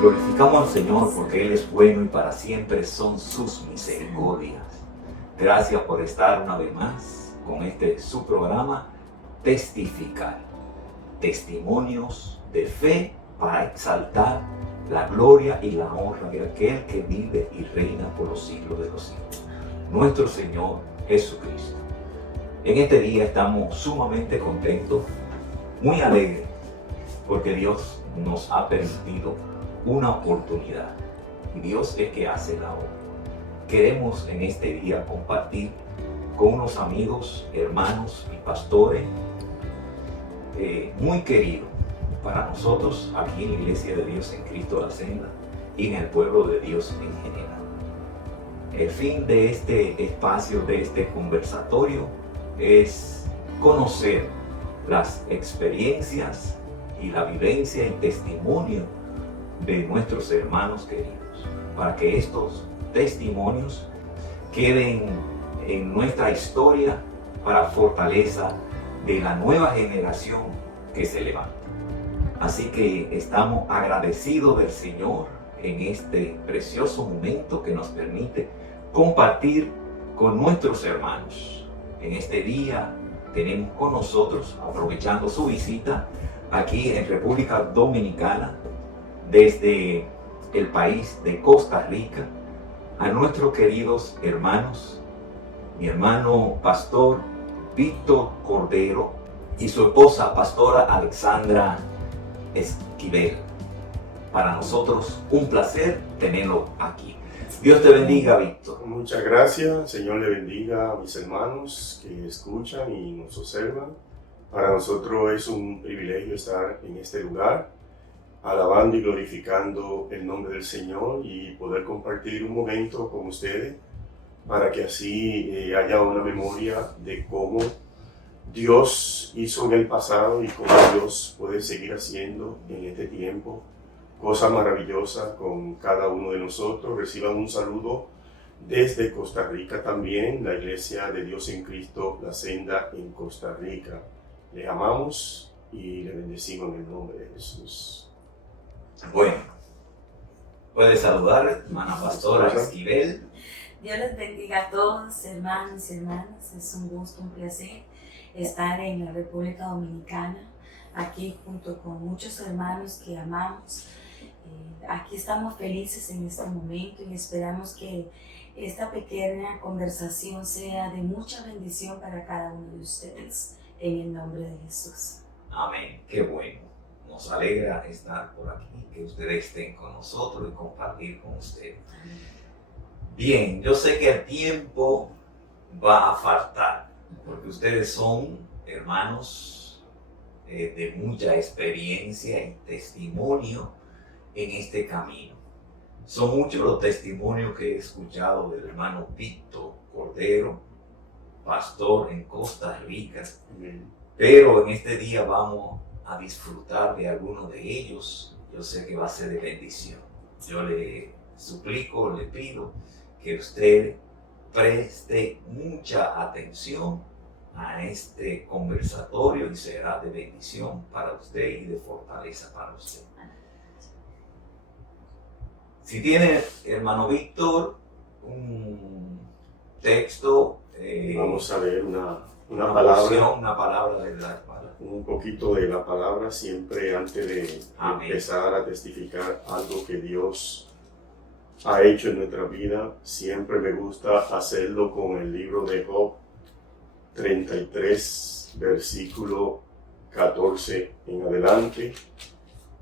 Glorificamos al Señor porque Él es bueno y para siempre son sus misericordias. Gracias por estar una vez más con su programa Testificar. Testimonios de fe para exaltar la gloria y la honra de aquel que vive y reina por los siglos de los siglos, nuestro Señor Jesucristo. En este día estamos sumamente contentos, muy alegres, porque Dios nos ha permitido una oportunidad. Y Dios es que hace la obra. Queremos en este día compartir con unos amigos, hermanos y pastores muy queridos para nosotros aquí en la Iglesia de Dios en Cristo la Senda y en el pueblo de Dios en general. El fin de este espacio, de este conversatorio, es conocer las experiencias y la vivencia y testimonio de nuestros hermanos queridos, para que estos testimonios queden en nuestra historia para fortaleza de la nueva generación que se levanta. Así que estamos agradecidos del Señor en este precioso momento que nos permite compartir con nuestros hermanos. En este día tenemos con nosotros, aprovechando su visita aquí en República Dominicana, desde el país de Costa Rica, a nuestros queridos hermanos, mi hermano pastor Víctor Cordero y su esposa pastora Alexandra Esquivel. Para nosotros un placer tenerlo aquí. Dios te bendiga, Víctor. Muchas gracias. Señor le bendiga a mis hermanos que escuchan y nos observan. Para nosotros es un privilegio estar en este lugar, alabando y glorificando el nombre del Señor y poder compartir un momento con ustedes para que así haya una memoria de cómo Dios hizo en el pasado y cómo Dios puede seguir haciendo en este tiempo cosas maravillosas con cada uno de nosotros. Reciban un saludo desde Costa Rica también, la Iglesia de Dios en Cristo, la Senda en Costa Rica. Les amamos y les bendecimos en el nombre de Jesús. Bueno, puede saludar, hermana pastora Esquivel. Dios les bendiga a todos, hermanos y hermanas. Es un gusto, un placer estar en la República Dominicana, aquí junto con muchos hermanos que amamos. Aquí estamos felices en este momento y esperamos que esta pequeña conversación sea de mucha bendición para cada uno de ustedes, en el nombre de Jesús. Amén, qué bueno. Nos alegra estar por aquí, que ustedes estén con nosotros y compartir con ustedes. Bien, yo sé que el tiempo va a faltar, porque ustedes son hermanos de mucha experiencia y testimonio en este camino. Son muchos los testimonios que he escuchado del hermano Víctor Cordero, pastor en Costa Rica, pero en este día vamos a disfrutar de algunos de ellos. Yo sé que va a ser de bendición. Yo le suplico, le pido que usted preste mucha atención a este conversatorio y será de bendición para usted y de fortaleza para usted. Si tiene, hermano Víctor, un texto, vamos a ver una palabra de la palabra. Un poquito de la palabra siempre antes de Amén. Empezar a testificar algo que Dios ha hecho en nuestra vida. Siempre me gusta hacerlo con el libro de Job 33, versículo 14 en adelante.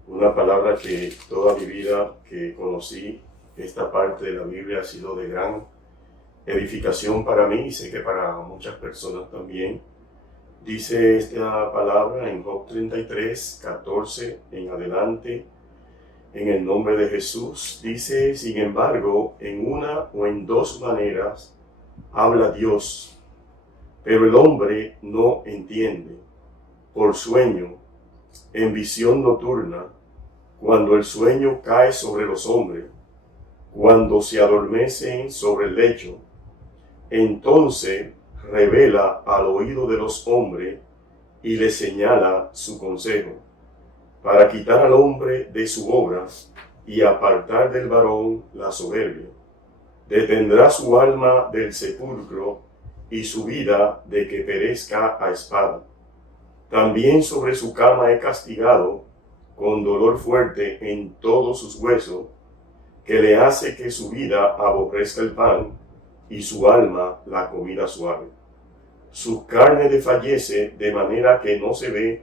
Una palabra que toda mi vida que conocí esta parte de la Biblia ha sido de gran edificación para mí y sé que para muchas personas también. Dice esta palabra en Job 33, 14 en adelante, en el nombre de Jesús. Dice: sin embargo, en una o en dos maneras habla Dios, pero el hombre no entiende. Por sueño, en visión nocturna, cuando el sueño cae sobre los hombres, cuando se adormecen sobre el lecho, entonces revela al oído de los hombres y les señala su consejo, para quitar al hombre de su obra y apartar del varón la soberbia. Detendrá su alma del sepulcro y su vida de que perezca a espada. También sobre su cama he castigado con dolor fuerte en todos sus huesos, que le hace que su vida aborrezca el pan y su alma la comida suave. Su carne desfallece de manera que no se ve,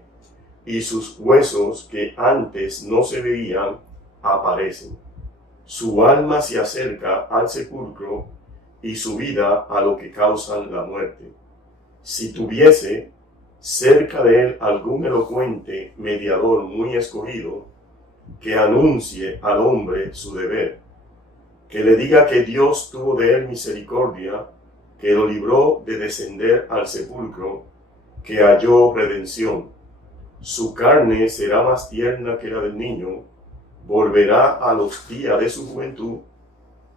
y sus huesos que antes no se veían aparecen. Su alma se acerca al sepulcro y su vida a lo que causan la muerte. Si tuviese cerca de él algún elocuente mediador muy escogido, que anuncie al hombre su deber, que le diga que Dios tuvo de él misericordia, que lo libró de descender al sepulcro, que halló redención. Su carne será más tierna que la del niño, volverá a los días de su juventud,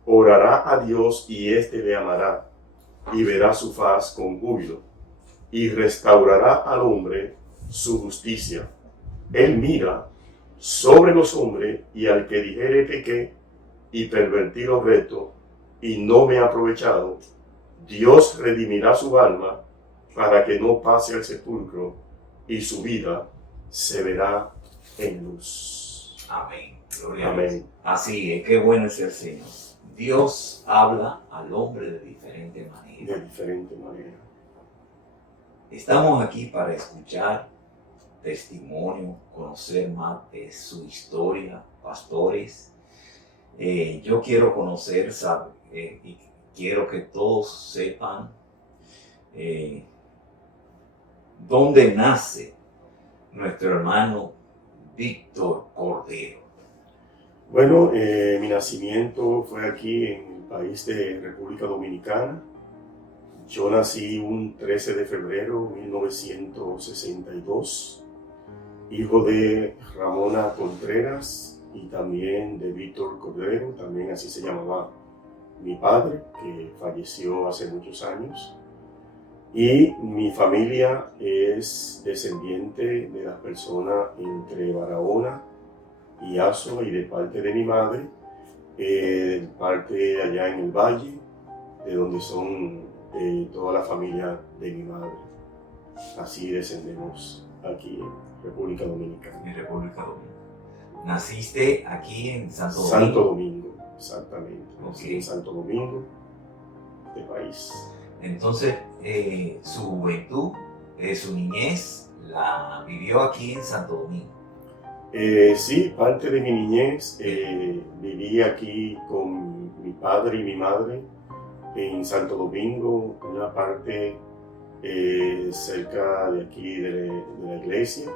orará a Dios y éste le amará, y verá su faz con júbilo, y restaurará al hombre su justicia. Él mira sobre los hombres, y al que dijere pequé y pervertí los retos, y no me ha aprovechado, Dios redimirá su alma para que no pase al sepulcro, y su vida se verá en luz. Amén. Gloria a Amén. Dios. Así es, qué bueno es el Señor. Dios habla al hombre de diferente manera. De diferente manera. Estamos aquí para escuchar testimonio, conocer más de su historia, pastores. Yo quiero conocer, y quiero que todos sepan dónde nace nuestro hermano Víctor Cordero. Bueno, mi nacimiento fue aquí en el país de República Dominicana. Yo nací un 13 de febrero de 1962, hijo de Ramona Contreras y también de Víctor Cordero, también así se llamaba mi padre, que falleció hace muchos años. Y mi familia es descendiente de las personas entre Barahona y Azua, y de parte de mi madre, de parte allá en el valle, de donde son toda la familia de mi madre. Así descendemos aquí en República Dominicana. En República Dominicana. ¿Naciste aquí en Santo Domingo? Santo Domingo, exactamente. Nací Okay. en Santo Domingo, de país. Entonces, su juventud, su niñez, la vivió aquí en Santo Domingo. Sí, parte de mi niñez viví aquí con mi padre y mi madre en Santo Domingo, una parte cerca de aquí de la iglesia,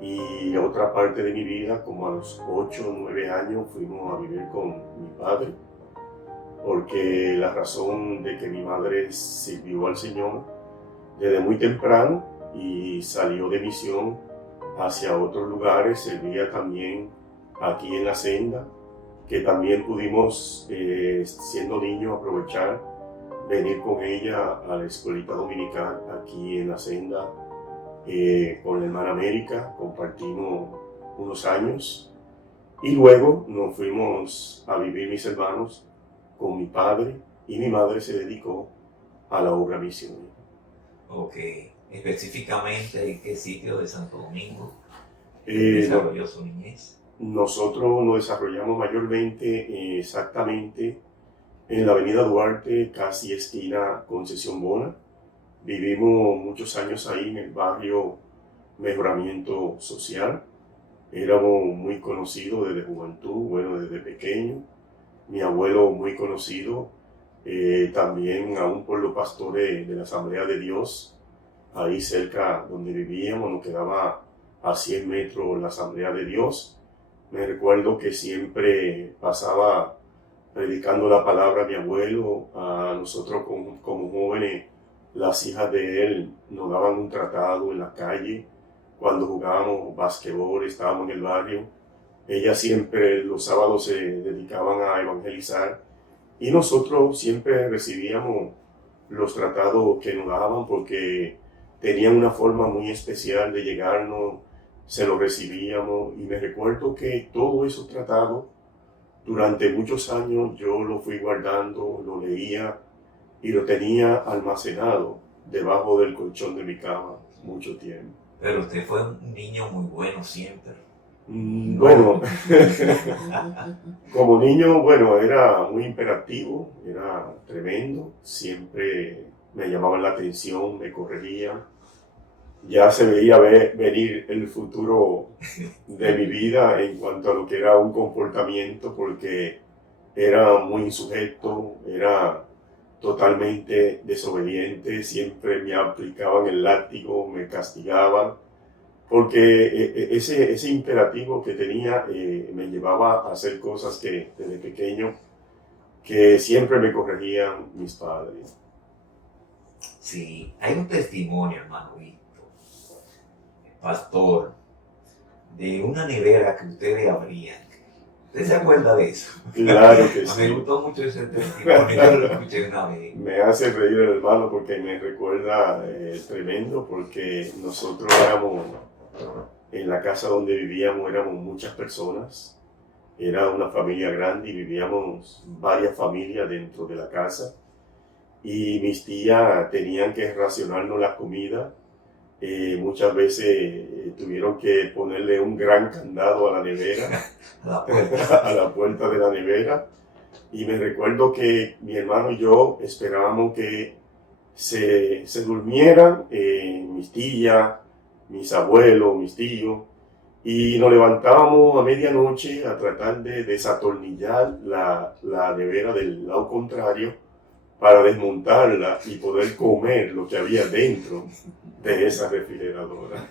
y otra parte de mi vida, como a los 8 o 9 años, fuimos a vivir con mi padre, porque la razón de que mi madre sirvió al Señor desde muy temprano y salió de misión hacia otros lugares, servía también aquí en la senda, que también pudimos, siendo niños, aprovechar, venir con ella a la escuelita dominical aquí en la senda, con la hermana América, compartimos unos años, y luego nos fuimos a vivir mis hermanos con mi padre, y mi madre se dedicó a la obra misionera. Ok. Específicamente, ¿en qué sitio de Santo Domingo Eh, desarrolló su niñez? Nosotros nos desarrollamos mayormente exactamente en la avenida Duarte, casi esquina Concesión Bona. Vivimos muchos años ahí en el barrio Mejoramiento Social. Éramos muy conocidos desde juventud, bueno, desde pequeño. Mi abuelo muy conocido, también aún por los pastores de la Asamblea de Dios. Ahí cerca donde vivíamos, nos quedaba a 100 metros la Asamblea de Dios. Me recuerdo que siempre pasaba predicando la palabra a mi abuelo, a nosotros como jóvenes, las hijas de él nos daban un tratado en la calle, cuando jugábamos basquetbol, estábamos en el barrio. Ellas siempre los sábados se dedicaban a evangelizar, y nosotros siempre recibíamos los tratados que nos daban, porque tenían una forma muy especial de llegarnos, se los recibíamos, y me recuerdo que todos esos tratados durante muchos años yo lo fui guardando, lo leía y lo tenía almacenado debajo del colchón de mi cama mucho tiempo. Pero usted fue un niño muy bueno siempre. Bueno, como niño, bueno, era muy imperactivo, era tremendo, siempre me llamaban la atención, me corregían. Ya se veía venir el futuro de mi vida en cuanto a lo que era un comportamiento, porque era muy insujeto, era totalmente desobediente, siempre me aplicaban el látigo, me castigaban, porque ese imperativo que tenía me llevaba a hacer cosas que desde pequeño que siempre me corregían mis padres. Sí, hay un testimonio, hermano Víctor, pastor, de una nevera que ustedes abrían. ¿Usted se acuerda de eso? Claro que sí. Me gustó mucho ese testimonio, yo lo escuché una vez. Me hace reír el hermano porque me recuerda tremendo, porque nosotros éramos, en la casa donde vivíamos, éramos muchas personas. Era una familia grande y vivíamos varias familias dentro de la casa. Y mis tías tenían que racionarnos la comida. Muchas veces tuvieron que ponerle un gran candado a la nevera, a la puerta de la nevera. Y me recuerdo que mi hermano y yo esperábamos que se durmieran mis tías, mis abuelos, mis tíos, y nos levantábamos a medianoche a tratar de desatornillar la nevera del lado contrario para desmontarla y poder comer lo que había dentro de esa refrigeradora.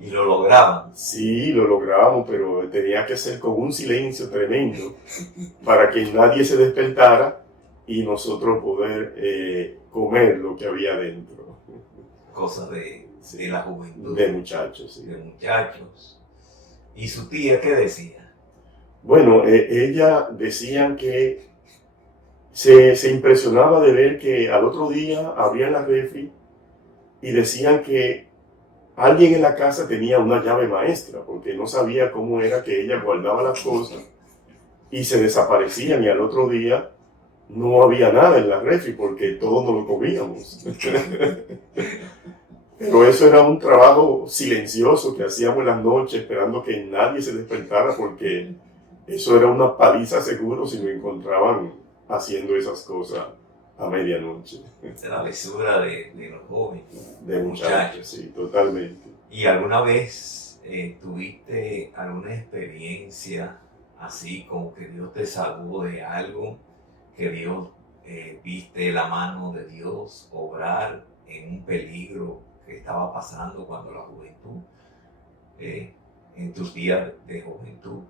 ¿Y lo lograban? Sí, lo lográbamos, pero tenía que ser con un silencio tremendo para que nadie se despertara y nosotros poder comer lo que había dentro. Cosas de la juventud. De muchachos, sí. De muchachos. ¿Y su tía qué decía? Bueno, ella decían que se impresionaba de ver que al otro día abrían la refri y decían que alguien en la casa tenía una llave maestra, porque no sabía cómo era que ella guardaba las cosas y se desaparecían, y al otro día no había nada en la refri porque todos nos lo comíamos. Pero eso era un trabajo silencioso que hacíamos en las noches esperando que nadie se despertara, porque eso era una paliza seguro si nos encontraban haciendo esas cosas a medianoche. De la lesura de los jóvenes. De muchachos, sí, totalmente. ¿Y alguna vez tuviste alguna experiencia así como que Dios te salvó de algo, que Dios viste la mano de Dios obrar en un peligro que estaba pasando cuando la juventud, en tus días de juventud?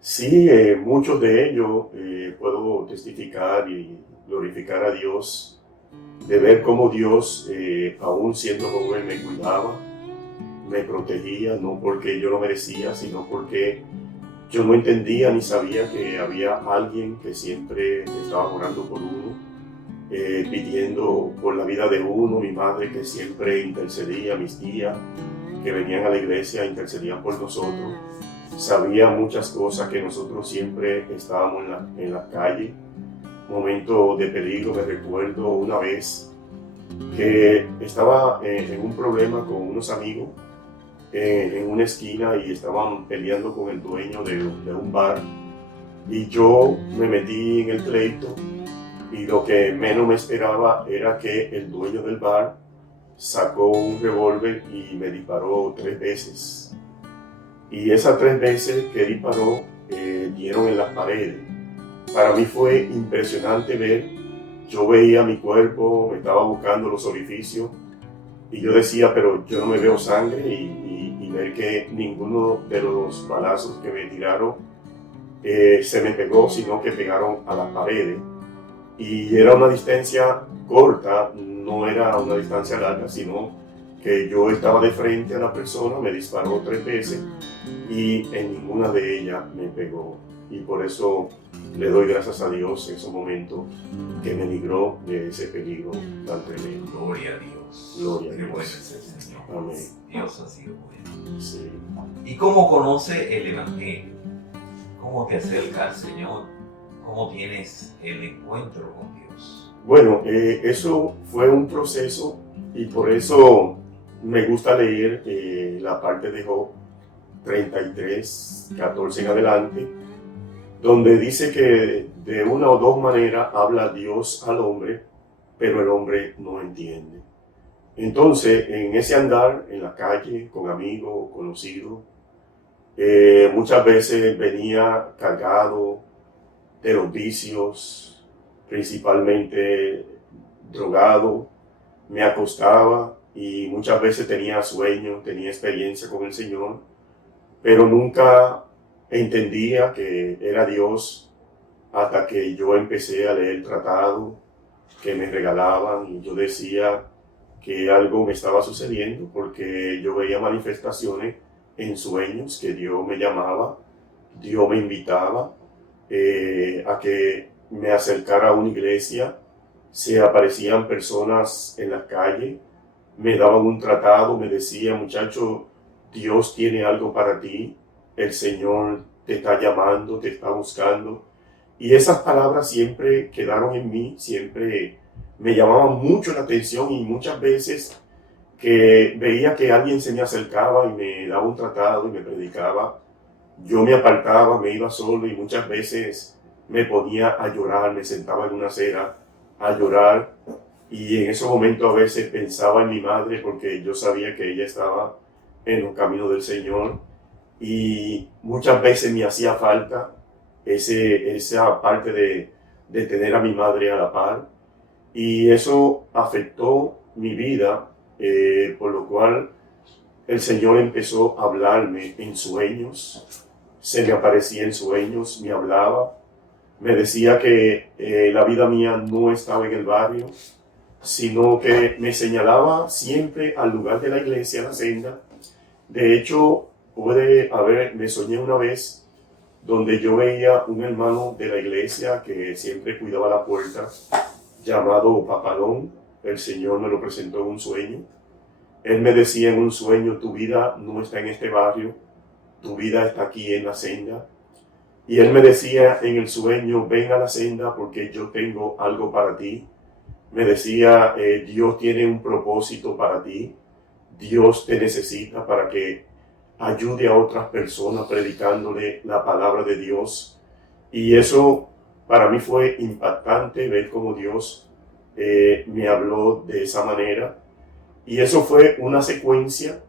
Sí, muchos de ellos puedo testificar y glorificar a Dios, de ver cómo Dios, aún siendo joven, me cuidaba, me protegía, no porque yo lo merecía, sino porque yo no entendía ni sabía que había alguien que siempre estaba orando por uno, pidiendo por la vida de uno. Mi madre, que siempre intercedía, mis tías que venían a la iglesia intercedían por nosotros. Sabía muchas cosas, que nosotros siempre estábamos en la calle, momentos de peligro. Me recuerdo una vez que estaba en un problema con unos amigos en una esquina y estaban peleando con el dueño de un bar, y yo me metí en el pleito, y lo que menos me esperaba era que el dueño del bar sacó un revólver y me disparó 3 veces. Y esas 3 veces que disparó dieron en las paredes. Para mí fue impresionante ver, yo veía mi cuerpo, me estaba buscando los orificios, y yo decía, pero yo no me veo sangre, y ver que ninguno de los balazos que me tiraron se me pegó, sino que pegaron a las paredes. Y era una distancia corta, no era una distancia larga, sino que yo estaba de frente a la persona, me disparó 3 veces y en ninguna de ellas me pegó. Y por eso le doy gracias a Dios en esos momentos que me libró de ese peligro tan tremendo. Gloria a Dios. Gloria a Qué Dios. bueno es el Señor. Amén. Dios ha sido bueno. Sí. ¿Y cómo conoce el Evangelio? ¿Cómo te acerca al Señor? ¿Cómo tienes el encuentro con Dios? Bueno, eso fue un proceso y por eso me gusta leer la parte de Job 33, 14 en adelante, donde dice que de una o dos maneras habla Dios al hombre, pero el hombre no entiende. Entonces, en ese andar en la calle, con amigos, conocidos, muchas veces venía cargado de los vicios, principalmente drogado, me acostaba y muchas veces tenía sueños, tenía experiencia con el Señor, pero nunca entendía que era Dios hasta que yo empecé a leer el tratado que me regalaban y yo decía que algo me estaba sucediendo porque yo veía manifestaciones en sueños que Dios me llamaba, Dios me invitaba a que me acercara a una iglesia, se aparecían personas en las calles, me daban un tratado, me decía, muchacho, Dios tiene algo para ti, el Señor te está llamando, te está buscando. Y esas palabras siempre quedaron en mí, siempre me llamaban mucho la atención y muchas veces que veía que alguien se me acercaba y me daba un tratado y me predicaba, yo me apartaba, me iba solo y muchas veces me ponía a llorar, me sentaba en una acera a llorar y en esos momentos a veces pensaba en mi madre porque yo sabía que ella estaba en los caminos del Señor y muchas veces me hacía falta esa parte de tener a mi madre a la par y eso afectó mi vida, por lo cual el Señor empezó a hablarme en sueños, se me aparecía en sueños, me hablaba, me decía que la vida mía no estaba en el barrio, sino que me señalaba siempre al lugar de la iglesia, a la senda. De hecho, me soñé una vez donde yo veía un hermano de la iglesia que siempre cuidaba la puerta, llamado Papalón. El Señor me lo presentó en un sueño. Él me decía en un sueño, tu vida no está en este barrio, tu vida está aquí en la senda. Y él me decía en el sueño, ven a la senda porque yo tengo algo para ti. Me decía, Dios tiene un propósito para ti. Dios te necesita para que ayude a otras personas predicándole la palabra de Dios. Y eso para mí fue impactante ver cómo Dios me habló de esa manera. Y eso fue una secuencia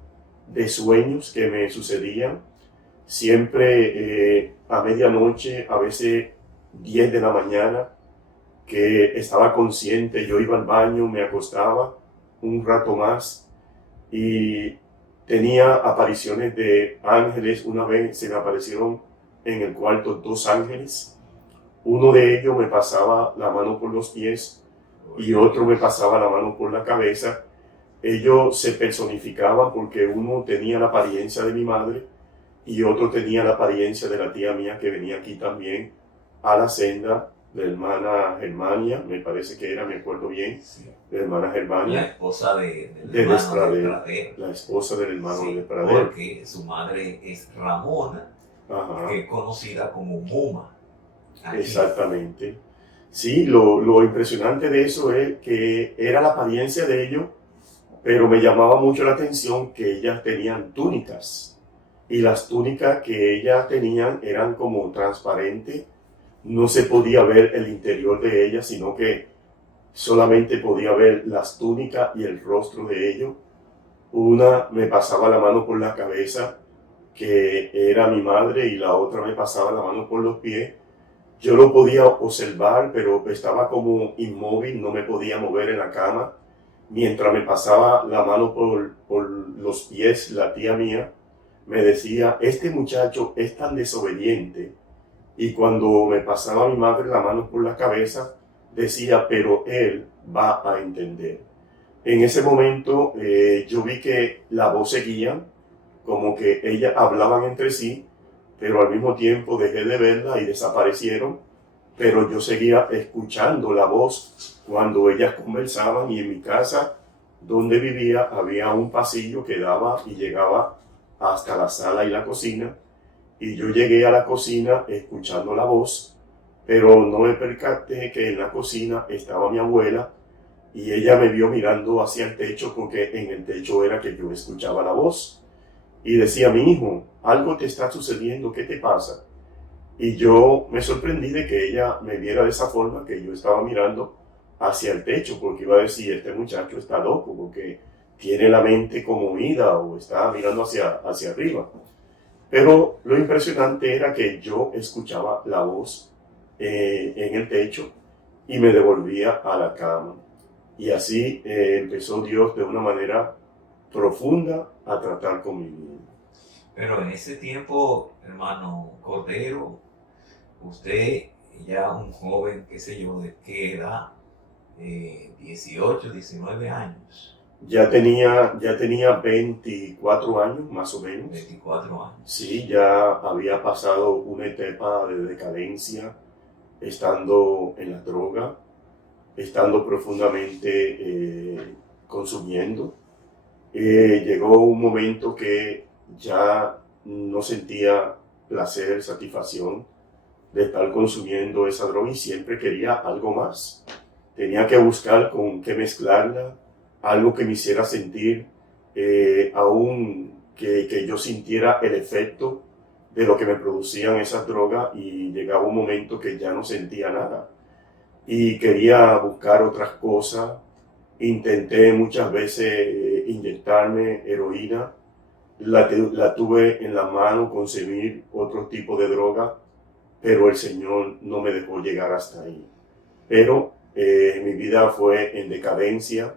de sueños que me sucedían. Siempre a medianoche, a veces 10 de la mañana, que estaba consciente, yo iba al baño, me acostaba un rato más y tenía apariciones de ángeles. Una vez se me aparecieron en el cuarto 2 ángeles. Uno de ellos me pasaba la mano por los pies y otro me pasaba la mano por la cabeza. Ellos se personificaban porque uno tenía la apariencia de mi madre y otro tenía la apariencia de la tía mía que venía aquí también a la senda, la hermana Germania, me parece que era, me acuerdo bien, Sí. la hermana Germania. La esposa del de hermano Despradel, de Pradel. la esposa del hermano Sí, de Despradel. porque su madre es Ramona, Ajá, que es conocida como Muma. Aquí. exactamente. Sí, lo impresionante de eso es que era la apariencia de ellos, pero me llamaba mucho la atención que ellas tenían túnicas. Y las túnicas que ellas tenían eran como transparentes, no se podía ver el interior de ellas, sino que solamente podía ver las túnicas y el rostro de ellos. Una me pasaba la mano por la cabeza, que era mi madre, y la otra me pasaba la mano por los pies. Yo lo podía observar, pero estaba como inmóvil, no me podía mover en la cama. Mientras me pasaba la mano por los pies, la tía mía me decía, este muchacho es tan desobediente. Y cuando me pasaba mi madre la mano por la cabeza, decía, pero él va a entender. En ese momento yo vi que la voz seguía, como que ellas hablaban entre sí, pero al mismo tiempo dejé de verla y desaparecieron, pero yo seguía escuchando la voz cuando ellas conversaban y en mi casa donde vivía había un pasillo que daba y llegaba hasta la sala y la cocina y yo llegué a la cocina escuchando la voz, pero no me percaté que en la cocina estaba mi abuela y ella me vio mirando hacia el techo porque en el techo era que yo escuchaba la voz y decía: mi hijo, algo te está sucediendo, ¿qué te pasa? Y yo me sorprendí de que ella me viera de esa forma, que yo estaba mirando hacia el techo, porque iba a decir: este muchacho está loco, porque tiene la mente como ida o está mirando hacia arriba. Pero lo impresionante era que yo escuchaba la voz en el techo y me devolvía a la cama. Y así empezó Dios de una manera profunda a tratar con mi vida. Pero en ese tiempo, hermano Cordero, usted ya un joven, qué sé yo, ¿de qué edad? 18, 19 años. Ya tenía 24 años, más o menos. 24 años. Sí, ya había pasado una etapa de decadencia, estando en la droga, estando profundamente consumiendo. Llegó un momento que ya no sentía placer, satisfacción de estar consumiendo esa droga y siempre quería algo más. Tenía que buscar con qué mezclarla, algo que me hiciera sentir, aún que yo sintiera el efecto de lo que me producían esas drogas, y llegaba un momento que ya no sentía nada y quería buscar otras cosas. Intenté muchas veces inyectarme heroína, la tuve en la mano, consumir otro tipo de droga, pero el Señor no me dejó llegar hasta ahí. Pero mi vida fue en decadencia,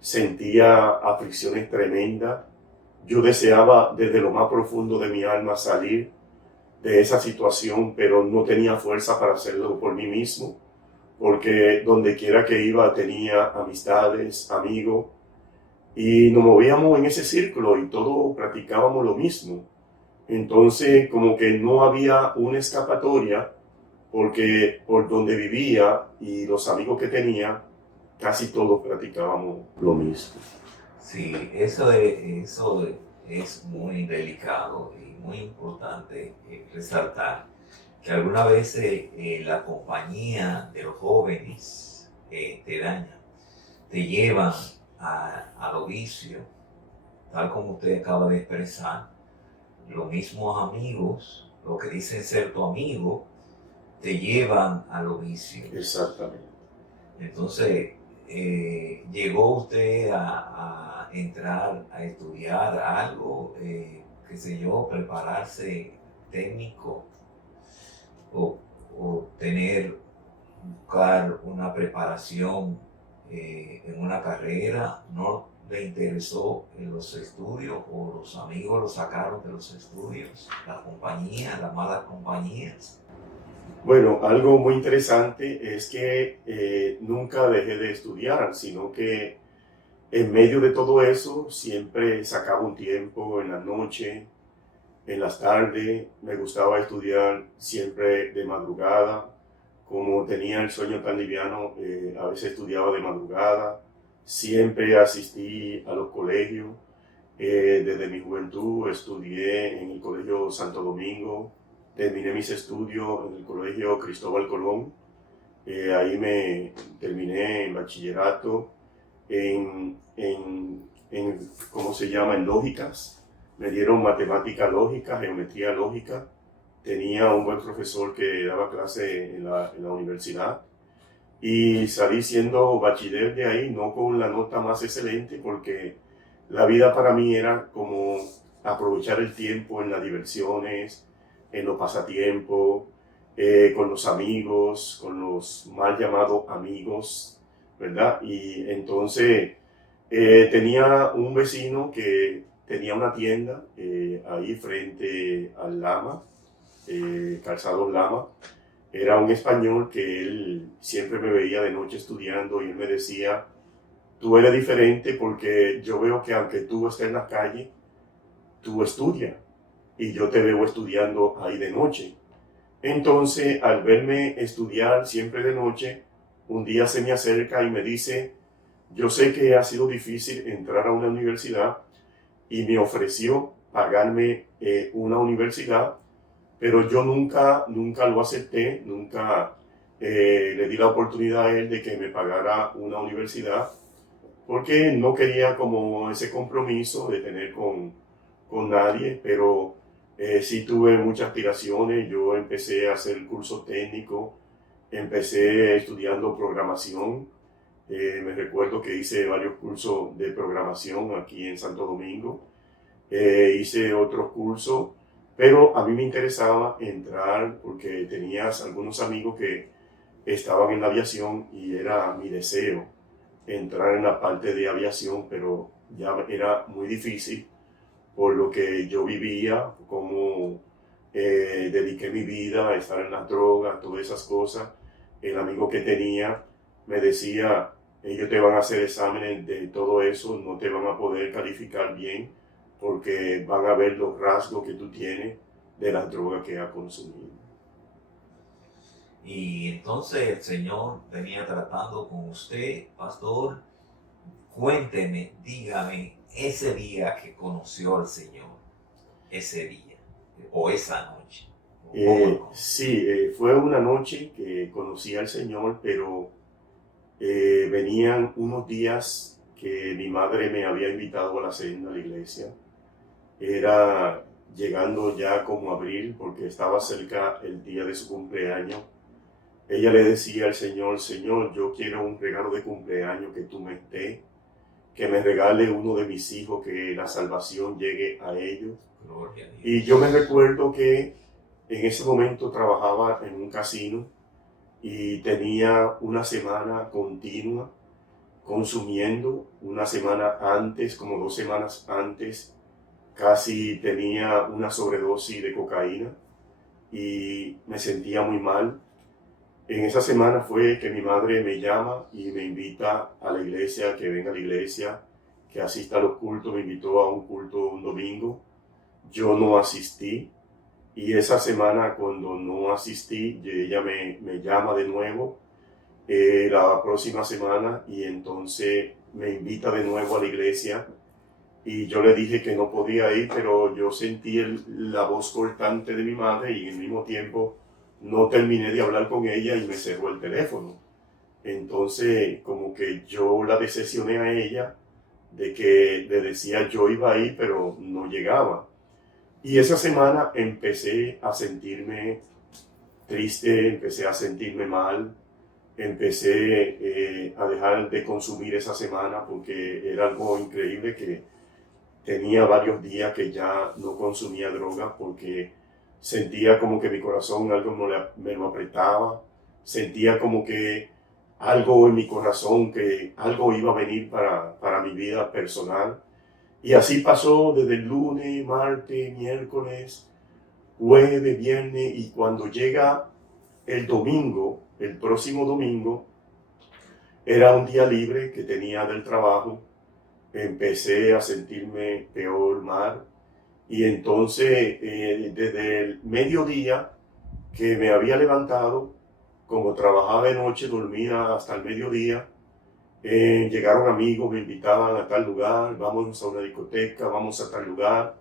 sentía aflicciones tremendas. Yo deseaba desde lo más profundo de mi alma salir de esa situación, pero no tenía fuerza para hacerlo por mí mismo, porque donde quiera que iba tenía amistades, amigos, y nos movíamos en ese círculo y todos practicábamos lo mismo. Entonces, como que no había una escapatoria, porque por donde vivía y los amigos que tenía, casi todos practicábamos lo mismo. Sí, eso es muy delicado y muy importante resaltar que algunas veces la compañía de los jóvenes te daña, te llevan a los vicios, tal como usted acaba de expresar. Los mismos amigos, lo que dicen ser tu amigo, te llevan a los vicios. Exactamente. Entonces, llegó usted a entrar a estudiar algo, qué sé yo, prepararse técnico o buscar una preparación en una carrera. ¿No le interesó en los estudios o los amigos lo sacaron de los estudios, la compañía, las malas compañías? Bueno, algo muy interesante es que nunca dejé de estudiar, sino que en medio de todo eso siempre sacaba un tiempo en la noche, en las tardes. Me gustaba estudiar siempre de madrugada. Como tenía el sueño tan liviano, a veces estudiaba de madrugada. Siempre asistí a los colegios. Desde mi juventud estudié en el Colegio Santo Domingo. Terminé mis estudios en el Colegio Cristóbal Colón. Ahí me terminé en bachillerato, en ¿cómo se llama? En lógicas. Me dieron matemática lógica, geometría lógica. Tenía un buen profesor que daba clase en la universidad. Y salí siendo bachiller de ahí, no con la nota más excelente, porque la vida para mí era como aprovechar el tiempo en las diversiones, en los pasatiempos, con los amigos, con los mal llamados amigos, ¿verdad? Y entonces tenía un vecino que tenía una tienda ahí frente al Lama, Calzado Lama. Era un español que él siempre me veía de noche estudiando y él me decía: tú eres diferente porque yo veo que aunque tú estés en la calle, tú estudias. Y yo te veo estudiando ahí de noche. Entonces, al verme estudiar siempre de noche, un día se me acerca y me dice: yo sé que ha sido difícil entrar a una universidad, y me ofreció pagarme una universidad pero yo nunca lo acepté, nunca le di la oportunidad a él de que me pagara una universidad, porque no quería como ese compromiso de tener con nadie, pero sí tuve muchas aspiraciones. Yo empecé a hacer el curso técnico, empecé estudiando programación. Me recuerdo que hice varios cursos de programación aquí en Santo Domingo. Hice otros cursos, pero a mí me interesaba entrar porque tenías algunos amigos que estaban en la aviación y era mi deseo entrar en la parte de aviación, pero ya era muy difícil por lo que yo vivía, cómo dediqué mi vida a estar en las drogas, todas esas cosas. El amigo que tenía me decía, ellos te van a hacer exámenes de todo eso, no te van a poder calificar bien porque van a ver los rasgos que tú tienes de las drogas que has consumido. Y entonces el Señor venía tratando con usted, pastor. Cuénteme, dígame, ese día que conoció al Señor, ese día o esa noche. Sí, fue una noche que conocí al Señor, pero venían unos días que mi madre me había invitado a la cena a la iglesia. Era llegando ya como abril, porque estaba cerca el día de su cumpleaños. Ella le decía al Señor, Señor, yo quiero un regalo de cumpleaños que tú me des, que me regale uno de mis hijos, que la salvación llegue a ellos. Gloria a Dios. Y yo me recuerdo que en ese momento trabajaba en un casino y tenía una semana continua consumiendo. Una semana antes, como 2 semanas antes, casi tenía una sobredosis de cocaína y me sentía muy mal. En esa semana fue que mi madre me llama y me invita a la iglesia, que venga a la iglesia, que asista a los cultos. Me invitó a un culto un domingo. Yo no asistí. Y esa semana, cuando no asistí, ella me llama de nuevo la próxima semana y entonces me invita de nuevo a la iglesia. Y yo le dije que no podía ir, pero yo sentí la voz cortante de mi madre y al mismo tiempo no terminé de hablar con ella y me cerró el teléfono. Entonces, como que yo la decepcioné a ella de que le decía yo iba a ir, pero no llegaba. Y esa semana empecé a sentirme triste, empecé a sentirme mal, empecé a dejar de consumir esa semana porque era algo increíble que tenía varios días que ya no consumía droga porque sentía como que mi corazón algo me lo apretaba, sentía como que algo en mi corazón, que algo iba a venir para mi vida personal. Y así pasó desde el lunes, martes, miércoles, jueves, viernes, y cuando llega el domingo, el próximo domingo, era un día libre que tenía del trabajo, empecé a sentirme peor, mal, y entonces desde el mediodía que me había levantado, como trabajaba de noche, dormía hasta el mediodía. Llegaron amigos, me invitaban a tal lugar, vamos a una discoteca, vamos a tal lugar.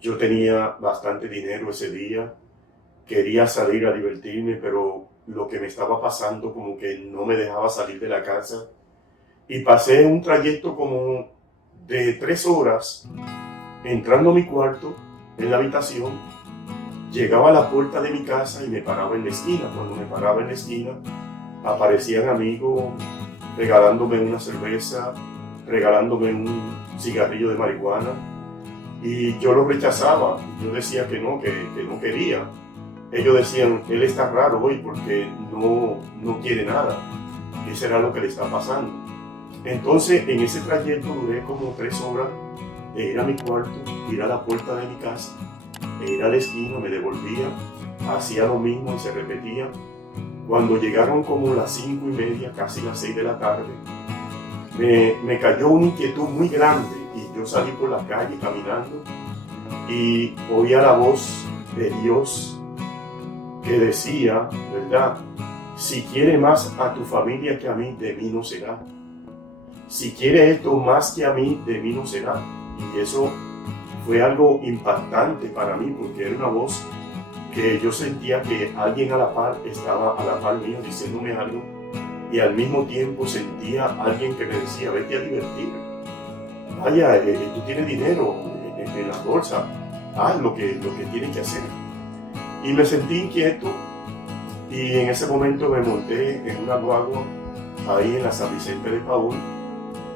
Yo tenía bastante dinero ese día, quería salir a divertirme, pero lo que me estaba pasando como que no me dejaba salir de la casa. Y pasé un trayecto como de 3 horas entrando a mi cuarto, en la habitación. Llegaba a la puerta de mi casa y me paraba en la esquina. Cuando me paraba en la esquina, aparecían amigos regalándome una cerveza, regalándome un cigarrillo de marihuana, y yo lo rechazaba. Yo decía que no quería. Ellos decían, él está raro hoy porque no quiere nada. ¿Qué será lo que le está pasando? Entonces, en ese trayecto duré como 3 horas de ir a mi cuarto, ir a la puerta de mi casa, ir a la esquina, me devolvía, hacía lo mismo y se repetía. Cuando llegaron como las 5:30, casi las 6 de la tarde, me cayó una inquietud muy grande y yo salí por la calle caminando y oía la voz de Dios que decía, ¿verdad? Si quiere más a tu familia que a mí, de mí no será. Si quiere esto más que a mí, de mí no será. Y eso fue algo impactante para mí porque era una voz que yo sentía que alguien a la par estaba a la par mío diciéndome algo, y al mismo tiempo sentía a alguien que me decía, vete a divertir, vaya, tú tienes dinero en la bolsa, haz lo que tienes que hacer. Y me sentí inquieto, y en ese momento me monté en una guagua ahí en la San Vicente de Paúl.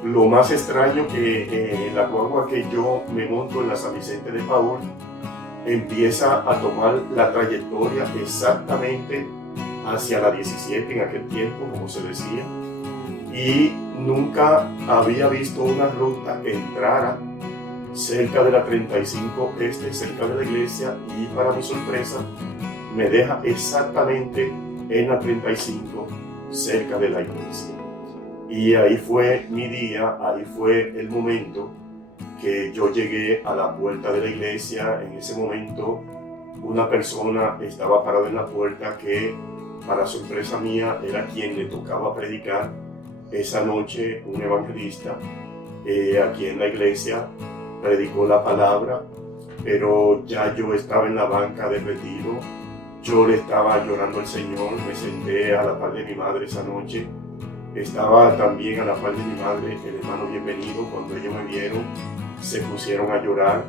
Lo más extraño que en la guagua que yo me monto en la San Vicente de Paúl empieza a tomar la trayectoria exactamente hacia la 17 en aquel tiempo, como se decía, y nunca había visto una ruta que entrara cerca de la 35 cerca de la iglesia, y para mi sorpresa me deja exactamente en la 35 cerca de la iglesia. Y ahí fue mi día, ahí fue el momento que yo llegué a la puerta de la iglesia. En ese momento una persona estaba parada en la puerta que, para sorpresa mía, era quien le tocaba predicar esa noche, un evangelista aquí en la iglesia. Predicó la palabra, pero ya yo estaba en la banca de retiro. Yo le estaba llorando al Señor, me senté a la par de mi madre esa noche. Estaba también a la par de mi madre el hermano Bienvenido. Cuando ellos me vieron, se pusieron a llorar,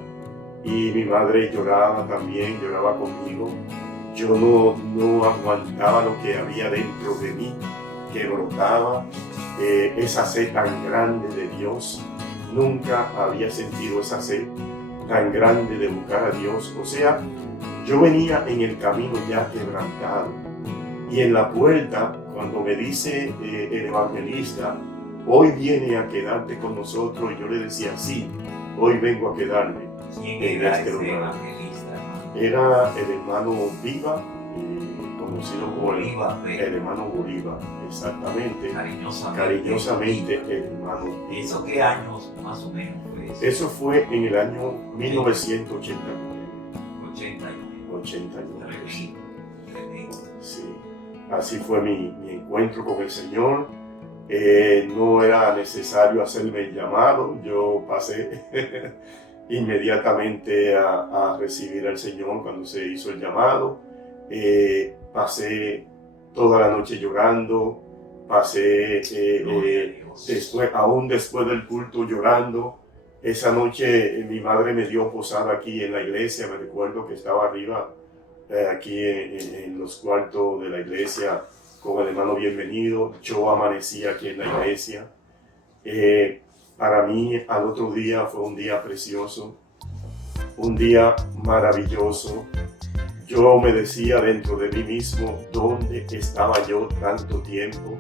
y mi madre lloraba también, lloraba conmigo. Yo no aguantaba lo que había dentro de mí, que brotaba, esa sed tan grande de Dios. Nunca había sentido esa sed tan grande de buscar a Dios. O sea, yo venía en el camino ya quebrantado, y en la puerta, cuando me dice el evangelista, hoy viene a quedarte con nosotros, y yo le decía, sí, hoy vengo a quedarme. ¿Quién era ese evangelista? Era el hermano Viva, conocido como Bolívar, el hermano Bolívar, exactamente. Cariñosamente el hermano Viva. ¿Eso qué años más o menos fue eso? Eso fue en el año 1989. 81. Tremendo. Sí, así fue mi encuentro con el Señor. No era necesario hacerme el llamado, yo pasé inmediatamente a recibir al Señor cuando se hizo el llamado. Pasé toda la noche llorando, pasé aún después del culto llorando. Esa noche mi madre me dio posada aquí en la iglesia. Me recuerdo que estaba arriba, aquí en los cuartos de la iglesia, con el hermano Bienvenido. Yo amanecí aquí en la iglesia. Para mí, al otro día fue un día precioso, un día maravilloso. Yo me decía dentro de mí mismo, ¿dónde estaba yo tanto tiempo?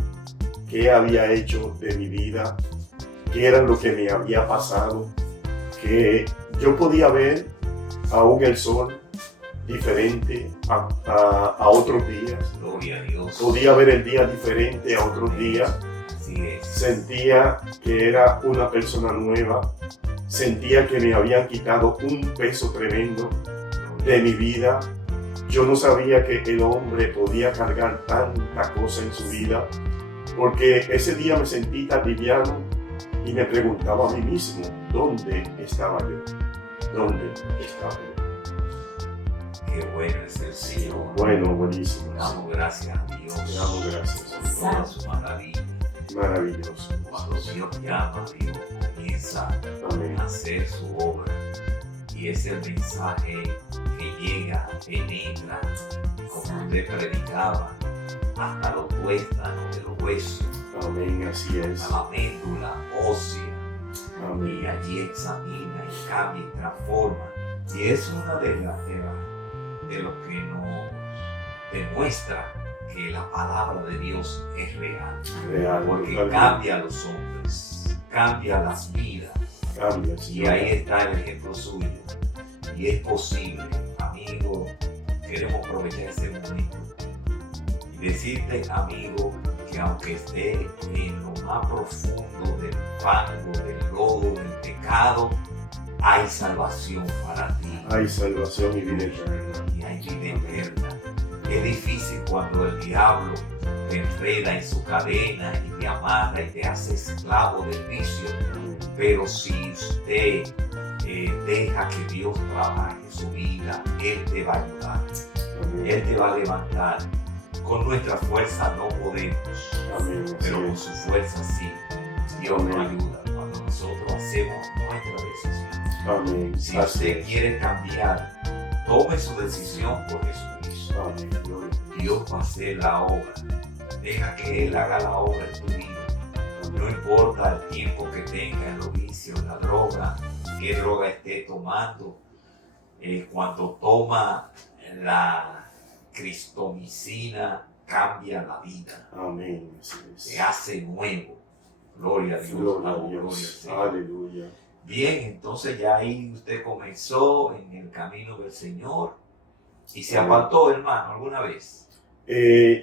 ¿Qué había hecho de mi vida? ¿Qué era lo que me había pasado? Que yo podía ver aún el sol diferente a otros días. Gloria a Dios. Podía ver el día diferente a otros días. Así es. Sentía que era una persona nueva. Sentía que me habían quitado un peso tremendo de mi vida. Yo no sabía que el hombre podía cargar tanta cosa en su vida, porque ese día me sentí tan liviano y me preguntaba a mí mismo, ¿dónde estaba yo? ¿Dónde estaba yo? Qué bueno es el Señor. Bueno, buenísimo. Damos gracias a Dios. Le damos gracias. Por toda su maravilla. Maravilloso. Cuando Dios llama, Dios comienza Amén. a hacer su obra. Y es el mensaje que llega, penetra, como usted predicaba, hasta los tuétanos de los huesos, Amén, así es. hasta la médula ósea. Amén. Y allí examina y cambia y transforma. Y es una de lo que nos demuestra que la palabra de Dios es real. Real, Porque totalmente. cambia a los hombres, cambia las vidas. Cambia, Y Señor. ahí está el ejemplo suyo. Y es posible, amigo, queremos aprovechar este momento y decirte, amigo, que aunque esté en lo más profundo del fango, del lodo, del pecado, hay salvación para ti. Hay salvación y vida eterna. Y hay vida eterna. Es difícil cuando el diablo te enreda en su cadena y te amarra y te hace esclavo del vicio. Pero si usted deja que Dios trabaje su vida, Él te va a ayudar. Él te va a levantar. Con nuestra fuerza no podemos, Amén. pero con su fuerza sí. Dios nos Amén. ayuda cuando nosotros hacemos nuestra decisión. Amén. Si Así usted es. quiere cambiar, tome su decisión por Jesucristo. Amén. Gloria. Dios va a hacer la obra. Deja que Él haga la obra en tu vida. No importa el tiempo que tenga en los vicios, la droga, qué droga esté tomando. Cuando toma la cristomicina, cambia la vida. Amén. Así es. Se hace nuevo. Gloria a Dios. Gloria a Gloria al Dios. Señor. Aleluya. Bien, entonces ya ahí usted comenzó en el camino del Señor y se apartó, hermano, alguna vez.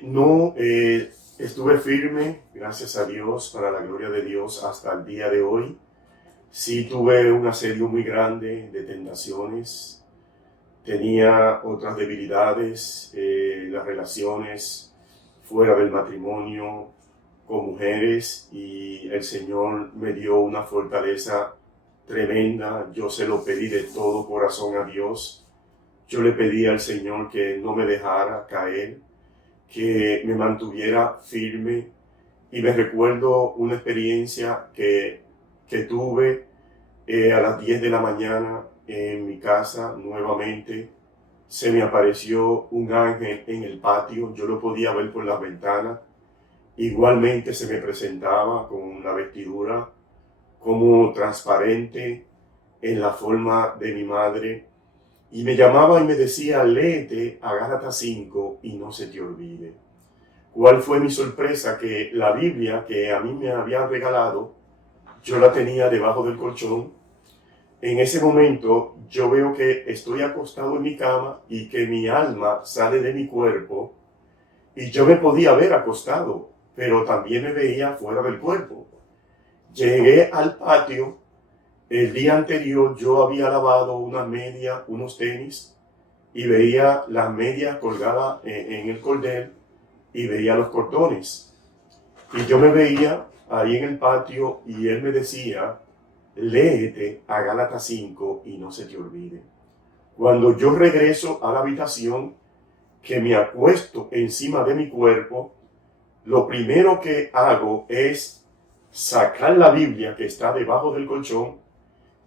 No, estuve firme, gracias a Dios, para la gloria de Dios, hasta el día de hoy. Sí tuve un asedio muy grande de tentaciones, tenía otras debilidades, las relaciones fuera del matrimonio con mujeres, y el Señor me dio una fortaleza tremenda. Yo se lo pedí de todo corazón a Dios. Yo le pedí al Señor que no me dejara caer, que me mantuviera firme. Y me recuerdo una experiencia que tuve a las 10 de la mañana en mi casa nuevamente. Se me apareció un ángel en el patio, yo lo podía ver por las ventanas. Igualmente se me presentaba con una vestidura como transparente en la forma de mi madre. Y me llamaba y me decía, léete a Gálatas 5 y no se te olvide. ¿Cuál fue mi sorpresa? Que la Biblia que a mí me habían regalado, yo la tenía debajo del colchón. En ese momento yo veo que estoy acostado en mi cama y que mi alma sale de mi cuerpo, y yo me podía ver acostado, pero también me veía fuera del cuerpo. Llegué al patio. El día anterior yo había lavado una media, unos tenis, y veía las medias colgadas en el cordel y veía los cordones. Y yo me veía ahí en el patio y él me decía, léete a Gálatas 5 y no se te olvide. Cuando yo regreso a la habitación, que me acuesto encima de mi cuerpo, lo primero que hago es sacar la Biblia que está debajo del colchón,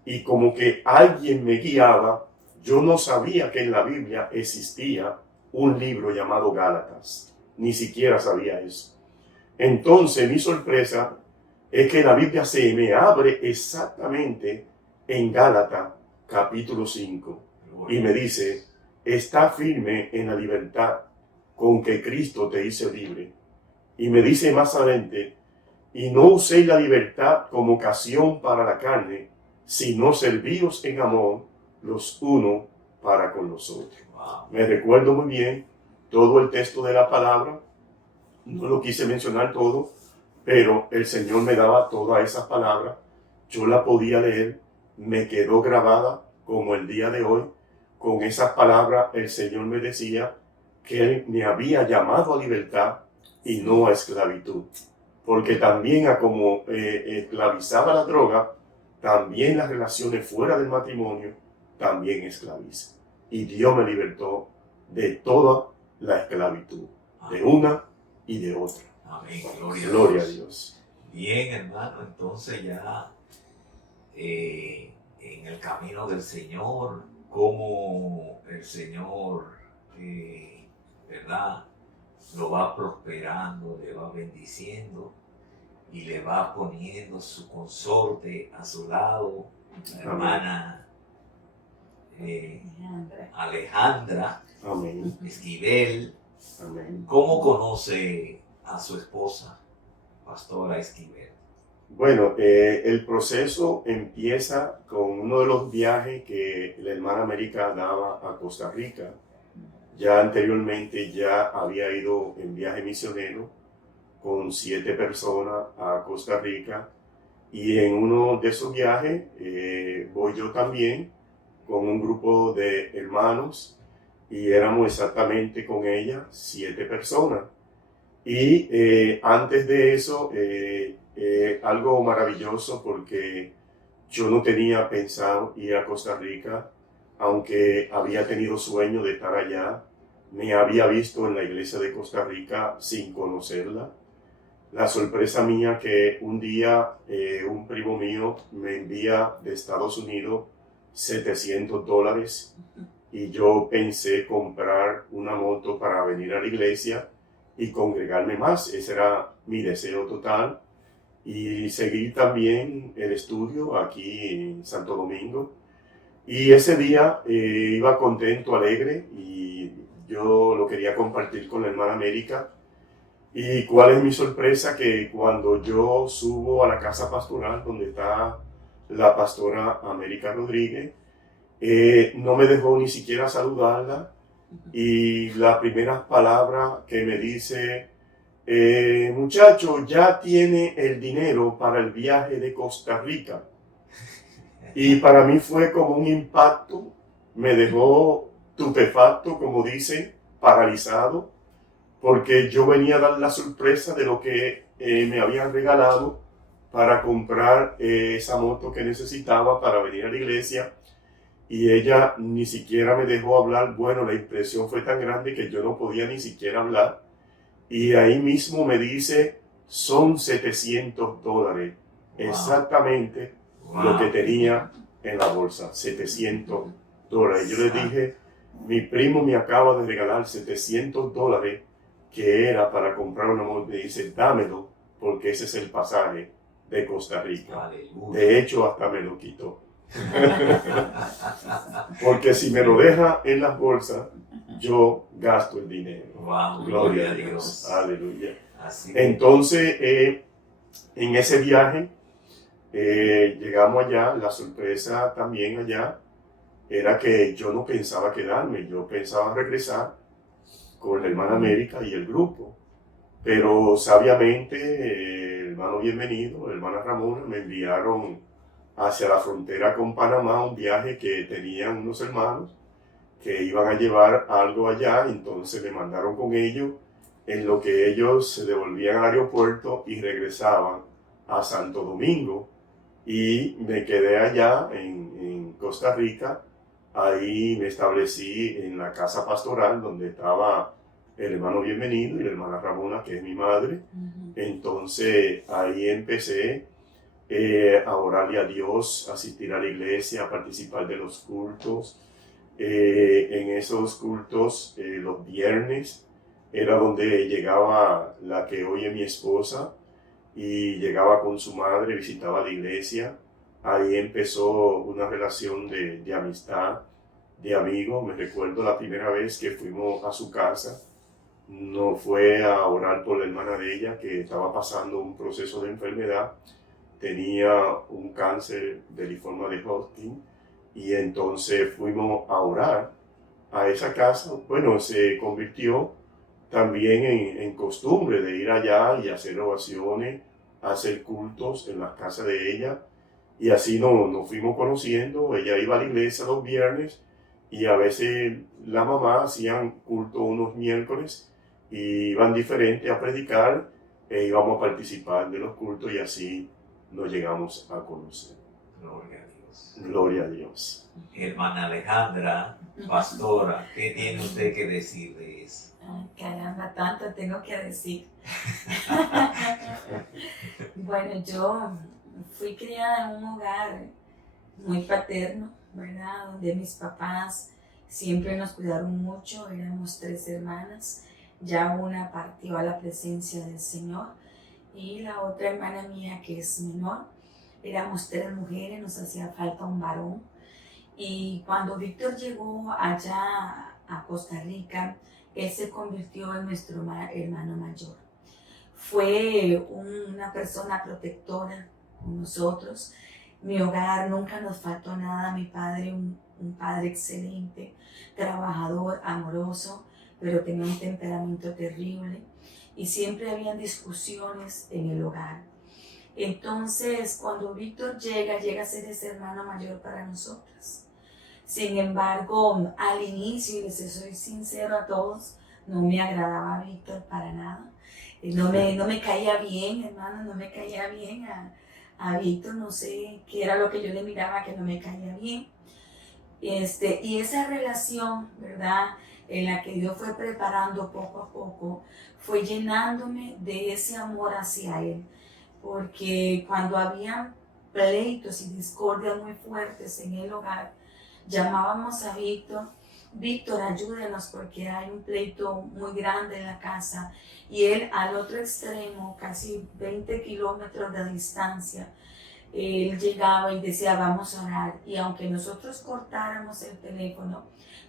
y como que alguien me guiaba. Yo no sabía que en la Biblia existía un libro llamado Gálatas. Ni siquiera sabía eso. Entonces mi sorpresa es que la Biblia se me abre exactamente en Gálatas capítulo 5. Y me dice, está firme en la libertad con que Cristo te hizo libre. Y me dice más adelante, y no uséis la libertad como ocasión para la carne, sino servíos en amor los unos para con los otros. Wow. Me recuerdo muy bien todo el texto de la palabra. No lo quise mencionar todo, pero el Señor me daba todas esas palabras. Yo la podía leer, me quedó grabada como el día de hoy. Con esas palabras el Señor me decía que Él me había llamado a libertad y no a esclavitud. Porque también a como esclavizaba la droga, también las relaciones fuera del matrimonio también esclaviza. Y Dios me libertó de toda la esclavitud, de una y de otra. Amén. Gloria a Dios. Bien, hermano, entonces ya en el camino del Señor, como el Señor, ¿verdad?, lo va prosperando, le va bendiciendo y le va poniendo su consorte a su lado, la hermana Alejandra Amén. Esquivel. Amén. ¿Cómo conoce a su esposa, Pastora Esquivel? Bueno, el proceso empieza con uno de los viajes que la hermana América daba a Costa Rica. Ya anteriormente ya había ido en viaje misionero con 7 personas a Costa Rica, y en uno de esos viajes voy yo también con un grupo de hermanos, y éramos exactamente con ella 7 personas. Y antes de eso, algo maravilloso, porque yo no tenía pensado ir a Costa Rica, aunque había tenido sueño de estar allá me había visto en la iglesia de Costa Rica sin conocerla. La sorpresa mía que un día un primo mío me envía de Estados Unidos $700 y yo pensé comprar una moto para venir a la iglesia y congregarme más. Ese era mi deseo total. Y seguí también el estudio aquí en Santo Domingo. Y ese día iba contento, alegre, y yo lo quería compartir con la hermana América. Y cuál es mi sorpresa, que cuando yo subo a la casa pastoral donde está la pastora América Rodríguez, no me dejó ni siquiera saludarla, y la primera palabra que me dice, muchacho, ya tiene el dinero para el viaje de Costa Rica. Y para mí fue como un impacto, me dejó estupefacto, como dice, paralizado, porque yo venía a dar la sorpresa de lo que me habían regalado para comprar esa moto que necesitaba para venir a la iglesia, y ella ni siquiera me dejó hablar. Bueno, la impresión fue tan grande que yo no podía ni siquiera hablar, y ahí mismo me dice, son $700, Wow. exactamente lo que tenía en la bolsa, $700. Y yo le dije, mi primo me acaba de regalar $700 que era para comprar una moto. Me dice, dámelo, porque ese es el pasaje de Costa Rica. Aleluya. De hecho, hasta me lo quitó. Porque si me lo deja en las bolsas, yo gasto el dinero. Wow, Gloria a Dios. Aleluya. Así Entonces, en ese viaje, llegamos allá. La sorpresa también allá era que yo no pensaba quedarme, yo pensaba regresar con la hermana América y el grupo. Pero sabiamente, el hermano Bienvenido, la hermana Ramona, me enviaron hacia la frontera con Panamá, un viaje que tenían unos hermanos que iban a llevar algo allá. Entonces me mandaron con ellos, en lo que ellos se devolvían al aeropuerto y regresaban a Santo Domingo. Y me quedé allá en Costa Rica. Ahí me establecí en la casa pastoral donde estaba el hermano Bienvenido y la hermana Ramona, que es mi madre. Entonces ahí empecé a orarle a Dios, a asistir a la iglesia, a participar de los cultos. En esos cultos, los viernes, era donde llegaba la que hoy es mi esposa, y llegaba con su madre, visitaba la iglesia. Ahí empezó una relación de amistad, de amigo. Me recuerdo la primera vez que fuimos a su casa, no fue a orar por la hermana de ella, que estaba pasando un proceso de enfermedad, tenía un cáncer de linfoma de Hodgkin, y entonces fuimos a orar a esa casa. Bueno, se convirtió también en costumbre de ir allá y hacer oraciones, hacer cultos en las casas de ella, y así nos fuimos conociendo. Ella iba a la iglesia los viernes, y a veces la mamá hacían culto unos miércoles, y iban diferentes a predicar, e íbamos a participar de los cultos, y así nos llegamos a conocer. Gloria a Dios. Gloria a Dios. Hermana Alejandra, pastora, ¿qué tiene usted que decir de eso? Ay, caramba, tanto tengo que decir. Bueno, yo fui criada en un hogar muy paterno, ¿verdad? Donde mis papás siempre nos cuidaron mucho. Éramos 3 hermanas. Ya una partió a la presencia del Señor, y la otra hermana mía, que es menor, éramos 3 mujeres, nos hacía falta un varón. Y cuando Víctor llegó allá a Costa Rica, él se convirtió en nuestro hermano mayor. Fue una persona protectora con nosotros. Mi hogar nunca nos faltó nada. Mi padre, un padre excelente, trabajador, amoroso, pero tenía un temperamento terrible, y siempre habían discusiones en el hogar. Entonces, cuando Víctor llega a ser ese hermano mayor para nosotras. Sin embargo, al inicio, y les soy sincero a todos, no me agradaba Víctor para nada. No me caía bien, hermano, no me caía bien a Víctor. No sé qué era lo que yo le miraba que no me caía bien. Y esa relación, ¿verdad?, en la que Dios fue preparando poco a poco, fue llenándome de ese amor hacia Él. Porque cuando había pleitos y discordias muy fuertes en el hogar, llamábamos a Víctor: Víctor, ayúdenos porque hay un pleito muy grande en la casa. Y él al otro extremo, casi 20 kilómetros de distancia, él llegaba y decía: vamos a orar. Y aunque nosotros cortáramos el teléfono,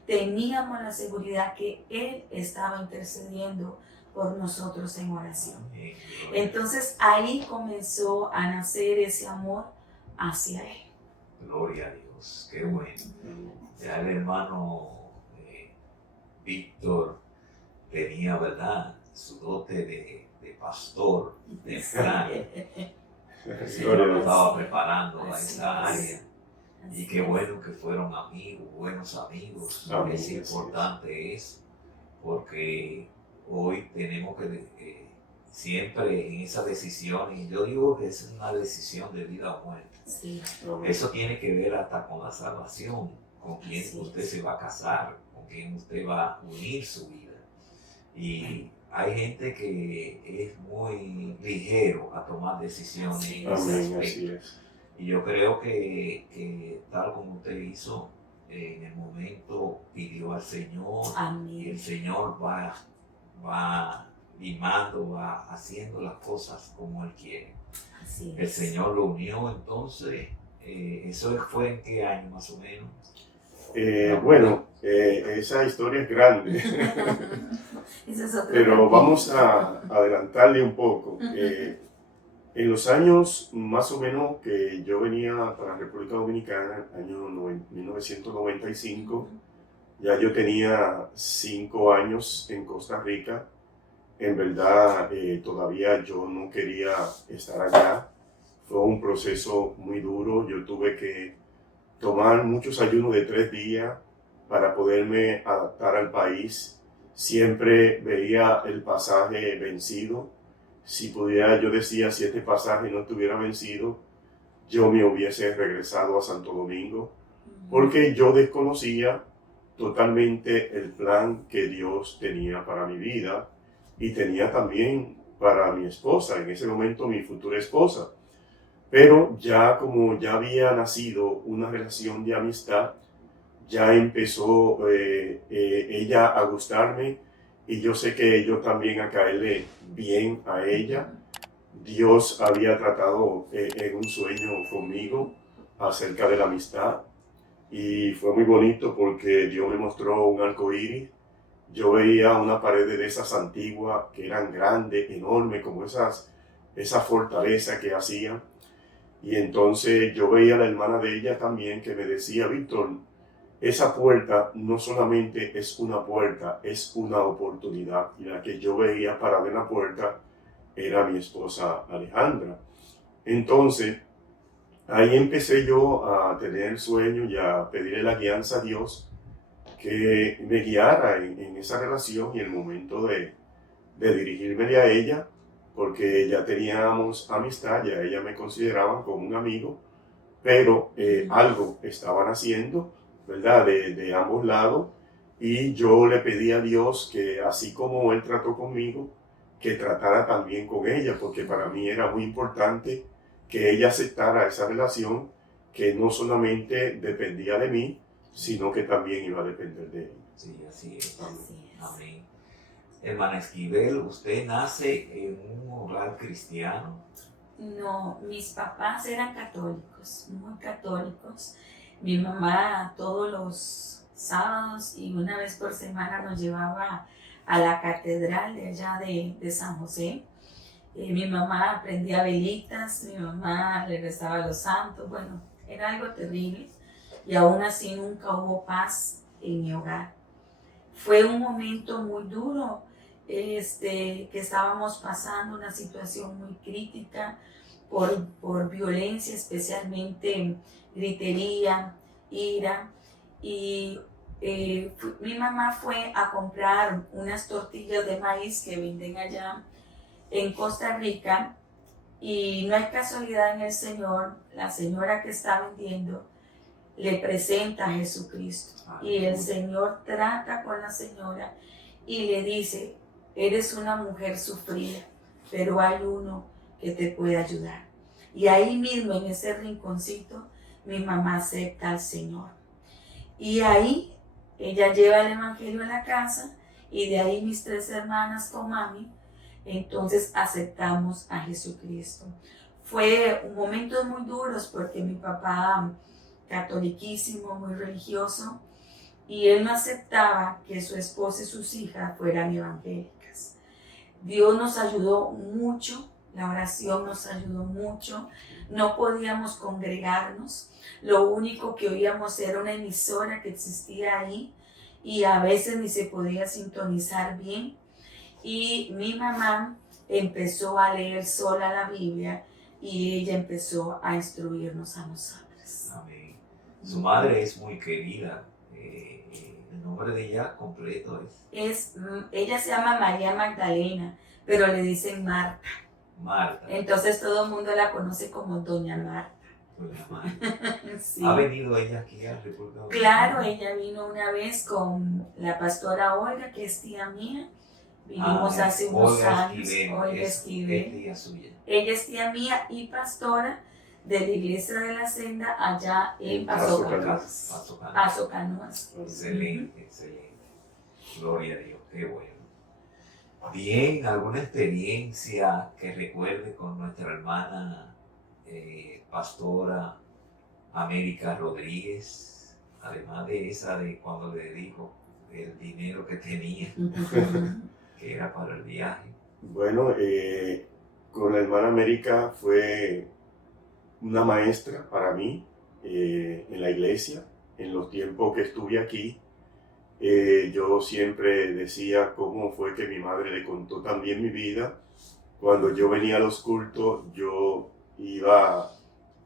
teníamos la seguridad que él estaba intercediendo por nosotros en oración. Entonces ahí comenzó a nacer ese amor hacia Él. Gloria a Dios, qué bueno. Ya el hermano Víctor tenía, ¿verdad?, su dote de pastor temprano. El Señor lo estaba preparando a esa área. Y qué bueno que fueron amigos, buenos amigos. Es importante eso, porque hoy tenemos que siempre en esa decisión, y yo digo que es una decisión de vida o muerte. Sí. Eso tiene que ver hasta con la salvación, con quién usted se va a casar, con quién usted va a unir su vida. Y hay gente que es muy ligero a tomar decisiones en ese aspecto. Y yo creo que tal como usted hizo, en el momento pidió al Señor. Amén. Y el Señor va limando, va haciendo las cosas como Él quiere. Así es. El Señor lo unió, entonces, ¿eso fue en qué año más o menos? Esa historia es grande, pero vamos a adelantarle un poco. En los años más o menos que yo venía para la República Dominicana, año 1995, ya yo tenía 5 años en Costa Rica. En verdad, todavía yo no quería estar allá. Fue un proceso muy duro. Yo tuve que tomar muchos ayunos de 3 días para poderme adaptar al país. Siempre veía el pasaje vencido. Si pudiera, yo decía, si este pasaje no estuviera vencido, yo me hubiese regresado a Santo Domingo, porque yo desconocía totalmente el plan que Dios tenía para mi vida y tenía también para mi esposa, en ese momento mi futura esposa. Pero ya como ya había nacido una relación de amistad, ya empezó ella a gustarme y yo sé que yo también a caerle bien a ella. Dios había tratado en un sueño conmigo acerca de la amistad y fue muy bonito porque Dios me mostró un arco iris. Yo veía una pared de esas antiguas que eran grandes, enormes, como esa fortaleza que hacían. Y entonces yo veía a la hermana de ella también que me decía: Víctor, esa puerta no solamente es una puerta, es una oportunidad. Y la que yo veía parada en la puerta era mi esposa Alejandra. Entonces, ahí empecé yo a tener el sueño y a pedirle la guianza a Dios que me guiara en esa relación y el momento de dirigirme a ella, porque ya teníamos amistad, ya ella me consideraba como un amigo, pero algo estaban haciendo, ¿verdad? De ambos lados, y yo le pedí a Dios que así como Él trató conmigo, que tratara también con ella, porque para mí era muy importante que ella aceptara esa relación que no solamente dependía de mí, sino que también iba a depender de ella. Sí, así es. Amén. Hermana Esquivel, ¿usted nace en un hogar cristiano? No, mis papás eran católicos, muy católicos. Mi mamá todos los sábados y una vez por semana nos llevaba a la catedral de allá de San José. Mi mamá prendía velitas, mi mamá le rezaba a los santos. Bueno, era algo terrible y aún así nunca hubo paz en mi hogar. Fue un momento muy duro, que estábamos pasando una situación muy crítica por violencia, especialmente gritería, ira, y mi mamá fue a comprar unas tortillas de maíz que venden allá en Costa Rica, y no hay casualidad en el Señor, la señora que está vendiendo le presenta a Jesucristo. Y el Señor trata con la señora y le dice, eres una mujer sufrida, pero hay uno que te puede ayudar. Y ahí mismo, en ese rinconcito, mi mamá acepta al Señor. Y ahí ella lleva el evangelio a la casa y de ahí mis 3 hermanas con mami, entonces aceptamos a Jesucristo. Fue un momento muy duros porque mi papá, catoliquísimo, muy religioso, y él no aceptaba que su esposa y sus hijas fueran evangélicas. Dios nos ayudó mucho, la oración nos ayudó mucho, no podíamos congregarnos, lo único que oíamos era una emisora que existía ahí y a veces ni se podía sintonizar bien. Y mi mamá empezó a leer sola la Biblia y ella empezó a instruirnos a nosotros. Amén. Su madre es muy querida. El nombre de ella completo Ella se llama María Magdalena, pero le dicen Marta. Marta. Entonces todo el mundo la conoce como Doña Marta. Doña Marta. Sí. ¿Ha venido ella aquí a República Dominicana? Claro, ella vino una vez con la pastora Olga, que es tía mía. Vinimos hace unos años. Olga Esquivel. Es tía suya. Ella es tía mía y pastora de la Iglesia de la Senda allá en Paso Canoas. Excelente, excelente. Gloria a Dios, qué bueno. Bien, ¿alguna experiencia que recuerde con nuestra hermana pastora América Rodríguez? Además de esa de cuando le dijo el dinero que tenía, que era para el viaje. Bueno, con la hermana América fue una maestra para mí en la iglesia. En los tiempos que estuve aquí, yo siempre decía cómo fue que mi madre le contó también mi vida. Cuando yo venía a los cultos, yo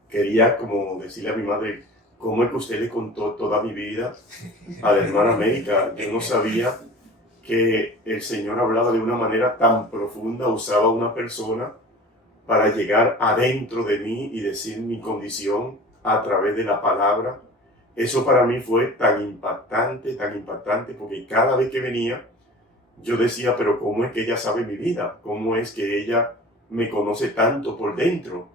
quería como decirle a mi madre, ¿cómo es que usted le contó toda mi vida a la hermana América? Yo no sabía que el Señor hablaba de una manera tan profunda, usaba a una persona para llegar adentro de mí y decir mi condición a través de la palabra. Eso para mí fue tan impactante, porque cada vez que venía, yo decía, pero ¿cómo es que ella sabe mi vida? ¿Cómo es que ella me conoce tanto por dentro?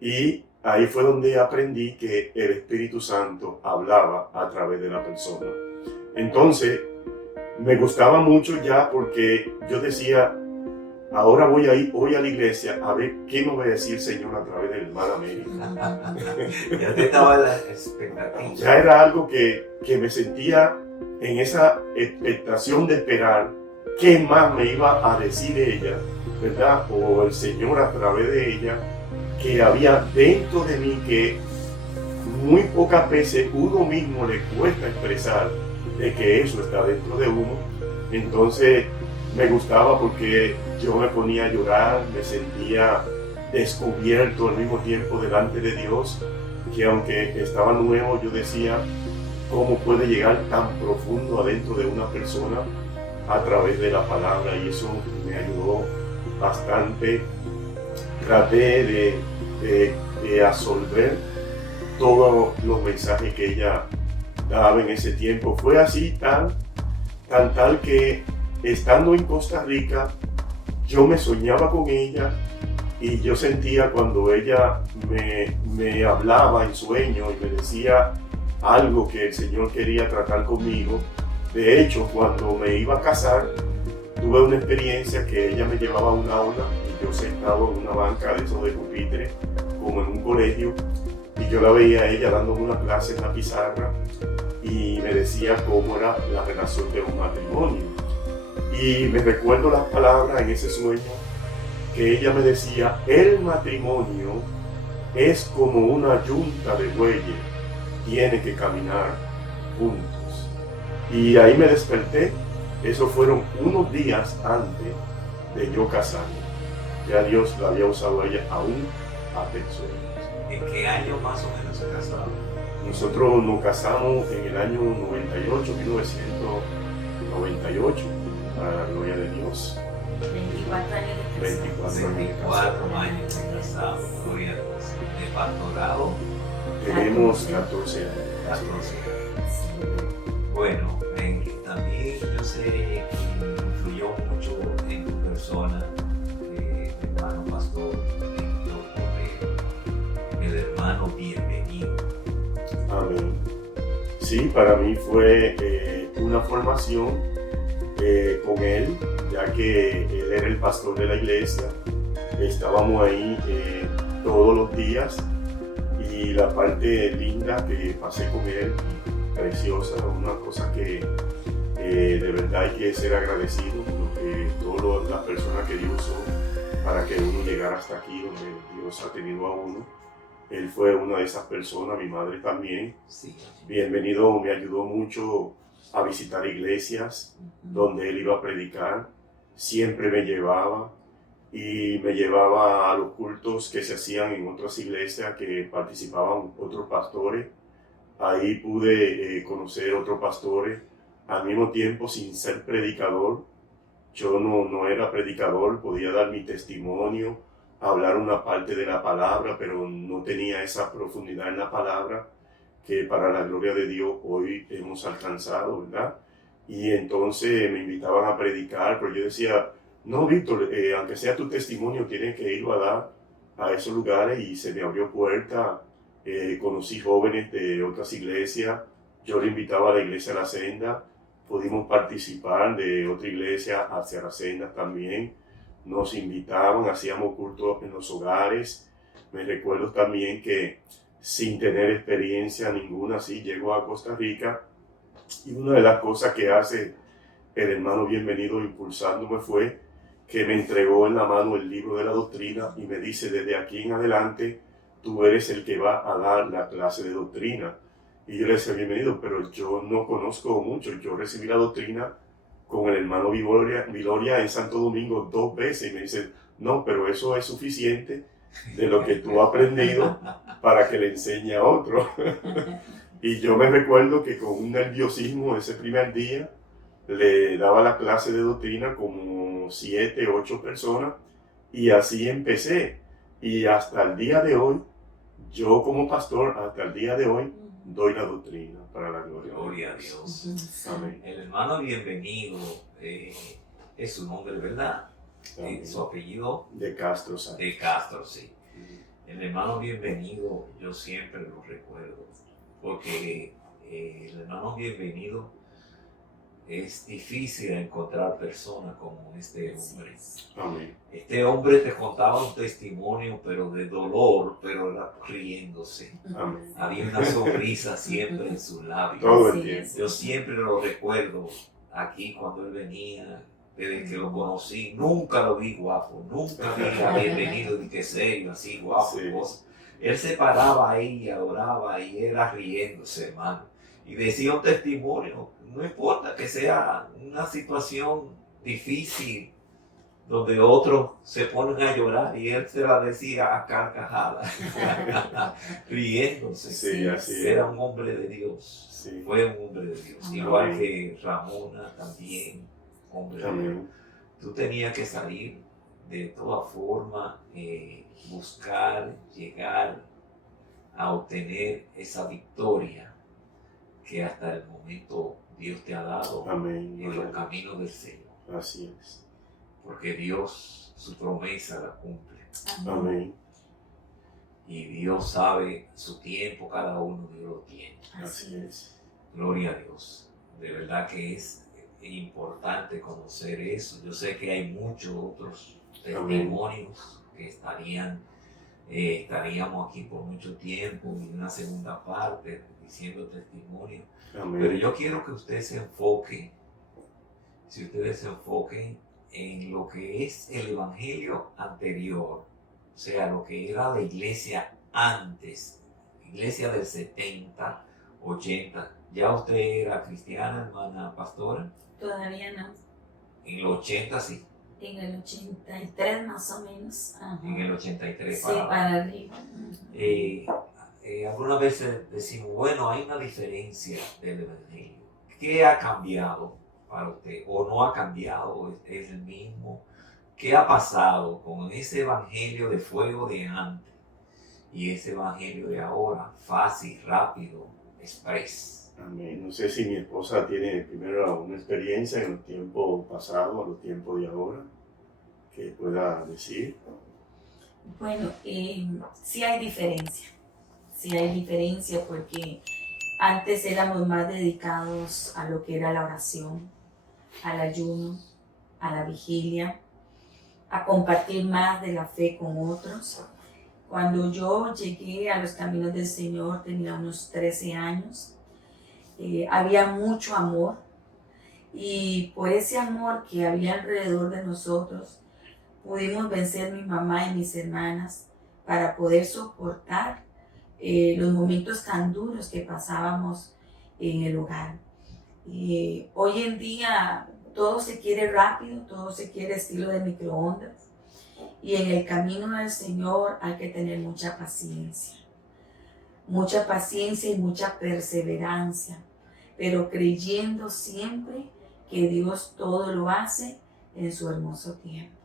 Y ahí fue donde aprendí que el Espíritu Santo hablaba a través de la persona. Entonces, me gustaba mucho ya porque yo decía, ahora voy a la iglesia a ver qué me va a decir el Señor a través de la hermana América. Ya te estaba la expectativa. Ya era algo que me sentía en esa expectación de esperar qué más me iba a decir ella, ¿verdad? O el Señor a través de ella, que había dentro de mí que muy pocas veces uno mismo le cuesta expresar de que eso está dentro de uno. Entonces me gustaba porque yo me ponía a llorar, me sentía descubierto al mismo tiempo delante de Dios, que aunque estaba nuevo, yo decía, ¿cómo puede llegar tan profundo adentro de una persona a través de la palabra? Y eso me ayudó bastante. Traté de absorber todos los mensajes que ella daba en ese tiempo. Fue así tal que estando en Costa Rica, yo me soñaba con ella y yo sentía cuando ella me hablaba en sueño y me decía algo que el Señor quería tratar conmigo. De hecho, cuando me iba a casar, tuve una experiencia que ella me llevaba a un aula y yo sentado en una banca de esos de pupitre, como en un colegio, y yo la veía a ella dándome una clase en la pizarra y me decía cómo era la relación de un matrimonio. Y me recuerdo las palabras en ese sueño que ella me decía, el matrimonio es como una yunta de bueyes, tiene que caminar juntos. Y ahí me desperté. Eso fueron unos días antes de yo casarme. Ya Dios la había usado a ella aún a personas. ¿En qué año más o menos se casaron? Nosotros nos casamos en el año 1998, para la gloria de Dios. 24 años de casado. 24 años de casado, gloria a Dios. De pastorado. Tenemos 14 años. 14. Bueno, también yo sé que influyó mucho en tu persona, hermano pastor Víctor Correa, el hermano bienvenido. Amén. Sí, para mí fue una formación con él, ya que él era el pastor de la iglesia. Estábamos ahí todos los días y la parte linda que pasé con él, preciosa, una cosa que de verdad hay que ser agradecido por todas las personas que Dios usó para que uno llegara hasta aquí donde Dios ha tenido a uno. Él fue una de esas personas, mi madre también. Sí. Bienvenido, me ayudó mucho a visitar iglesias donde él iba a predicar. Siempre me llevaba y me llevaba a los cultos que se hacían en otras iglesias que participaban otros pastores. Ahí pude conocer otros pastores al mismo tiempo sin ser predicador. Yo no era predicador, podía dar mi testimonio, hablar una parte de la palabra, pero no tenía esa profundidad en la palabra que para la gloria de Dios hoy hemos alcanzado, ¿verdad? Y entonces me invitaban a predicar, pero yo decía, no, Víctor, aunque sea tu testimonio, tienes que irlo a dar a esos lugares, y se me abrió puerta. Conocí jóvenes de otras iglesias, yo le invitaba a la iglesia La Senda, pudimos participar de otra iglesia hacia La Senda también, nos invitaban, hacíamos cultos en los hogares. Me recuerdo también que sin tener experiencia ninguna, así llego a Costa Rica, y una de las cosas que hace el hermano bienvenido impulsándome fue que me entregó en la mano el libro de la doctrina y me dice, desde aquí en adelante tú eres el que va a dar la clase de doctrina. Y yo le decía, bienvenido, pero yo no conozco mucho. Yo recibí la doctrina con el hermano Viloria en Santo Domingo 2 veces, y me dice, no, pero eso es suficiente de lo que tú has aprendido para que le enseñe a otro. Y yo me recuerdo que con un nerviosismo ese primer día le daba la clase de doctrina como 7, 8 personas, y así empecé. Y hasta el día de hoy, yo como pastor, hasta el día de hoy, doy la doctrina para la gloria de Dios. Amén. El hermano bienvenido es su nombre, ¿verdad? Su apellido. De Castro, ¿sabes? De Castro, sí. El hermano bienvenido yo siempre lo recuerdo, porque el hermano bienvenido es difícil encontrar personas como este hombre. Amén. Este hombre te contaba un testimonio, pero de dolor, pero era riéndose. Amén. Había una sonrisa siempre en sus labios. Todo el tiempo. Yo siempre lo recuerdo aquí cuando él venía, desde que lo conocí. Nunca lo vi guapo, nunca vi a bienvenido y que serio, así guapo. Sí. Él se paraba ahí y adoraba y era riéndose, hermano. Y decía un testimonio, no importa que sea una situación difícil, donde otros se ponen a llorar, y él se la decía a carcajadas, riéndose. Sí, así era un hombre de Dios. Sí. Fue un hombre de Dios. Igual que Ramona también, hombre de Dios. Tú tenías que salir de toda forma, buscar, llegar a obtener esa victoria que hasta el momento Dios te ha dado. Amén. En los caminos del Señor. Así es. Porque Dios su promesa la cumple. Amén. Y Dios sabe su tiempo, cada uno Dios lo tiene. Así es. Gloria a Dios. De verdad que es importante conocer eso. Yo sé que hay muchos otros testimonios que estaríamos aquí por mucho tiempo, y una segunda parte diciendo testimonio. Amén. Pero yo quiero que usted se enfoque, si ustedes se enfoquen en lo que es el evangelio anterior, o sea, lo que era la iglesia antes, iglesia del 70, 80. ¿Ya usted era cristiana, hermana pastora? Todavía no. En los 80 sí. En el 83 más o menos. Ajá. En el 83 sí, para arriba. Algunas veces decimos, bueno, hay una diferencia del evangelio. ¿Qué ha cambiado para usted? ¿O no ha cambiado? ¿Es el mismo? ¿Qué ha pasado con ese evangelio de fuego de antes y ese evangelio de ahora? Fácil, rápido, express. Amén. No sé si mi esposa tiene primero una experiencia en el tiempo pasado, en los tiempos de ahora, que pueda decir. Bueno, sí hay diferencia. Sí hay diferencia porque antes éramos más dedicados a lo que era la oración, al ayuno, a la vigilia, a compartir más de la fe con otros. Cuando yo llegué a los caminos del Señor tenía unos 13 años. Había mucho amor y por ese amor que había alrededor de nosotros pudimos vencer mi mamá y mis hermanas para poder soportar los momentos tan duros que pasábamos en el hogar. Hoy en día todo se quiere rápido, todo se quiere estilo de microondas y en el camino del Señor hay que tener mucha paciencia y mucha perseverancia, pero creyendo siempre que Dios todo lo hace en su hermoso tiempo.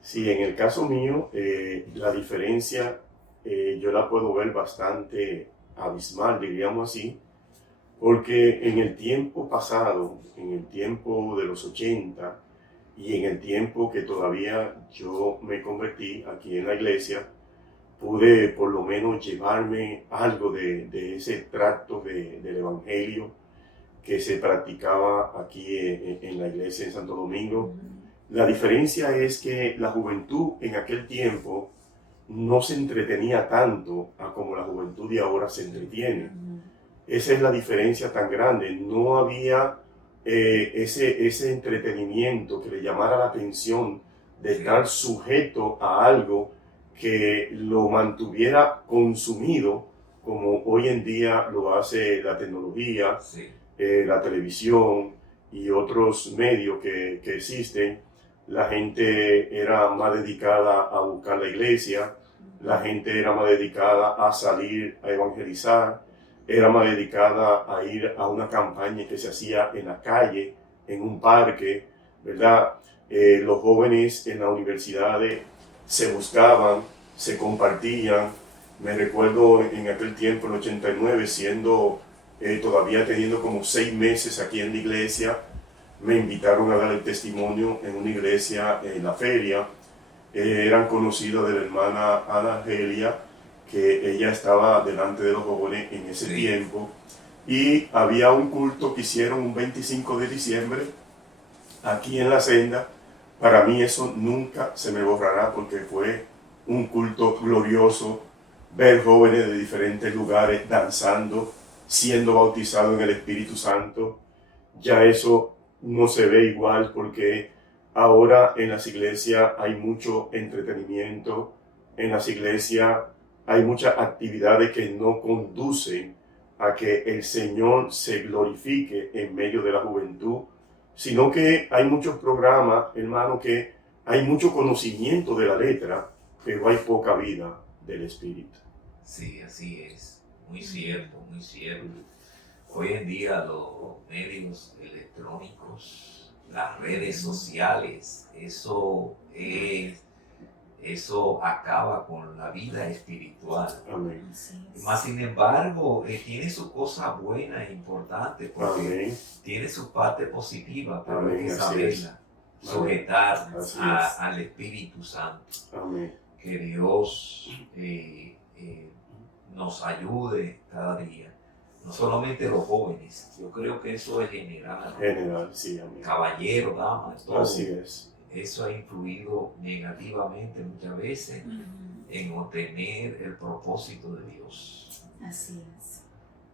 Sí, en el caso mío, la diferencia yo la puedo ver bastante abismal, diríamos así, porque en el tiempo pasado, en el tiempo de los 80 y en el tiempo que todavía yo me convertí aquí en la iglesia, pude por lo menos llevarme algo de ese tracto del evangelio que se practicaba aquí en la iglesia en Santo Domingo. La diferencia es que la juventud en aquel tiempo no se entretenía tanto como la juventud de ahora se entretiene. Esa es la diferencia tan grande. No había ese entretenimiento que le llamara la atención de estar sujeto a algo que lo mantuviera consumido, como hoy en día lo hace la tecnología, la televisión y otros medios que existen. La gente era más dedicada a buscar la iglesia, la gente era más dedicada a salir a evangelizar, era más dedicada a ir a una campaña que se hacía en la calle, en un parque, ¿verdad? Los jóvenes en las universidades se buscaban, se compartían. Me recuerdo en aquel tiempo, en el 89, todavía teniendo como 6 meses aquí en la iglesia, me invitaron a dar el testimonio en una iglesia en la feria. Eran conocidos de la hermana Ana Angelia, que ella estaba delante de los jóvenes en ese tiempo. Y había un culto que hicieron un 25 de diciembre aquí en la senda. Para mí eso nunca se me borrará porque fue un culto glorioso. Ver jóvenes de diferentes lugares danzando, siendo bautizados en el Espíritu Santo. Ya eso no se ve igual porque ahora en las iglesias hay mucho entretenimiento, en las iglesias hay muchas actividades que no conducen a que el Señor se glorifique en medio de la juventud, sino que hay muchos programas, hermano, que hay mucho conocimiento de la letra, pero hay poca vida del Espíritu. Sí, así es, muy cierto, muy cierto. Hoy en día los medios electrónicos, las redes sociales, eso acaba con la vida espiritual. Amén. Más sin embargo, tiene su cosa buena e importante porque Amén. tiene su parte positiva, pero Amén. hay que Así saberla, sujetar Así al Espíritu Santo. Amén. Que Dios nos ayude cada día. No solamente los jóvenes, yo creo que eso es general. General, sí, amén. Caballeros, damas, todo. Así es. Eso ha influido negativamente muchas veces en obtener el propósito de Dios. Así es.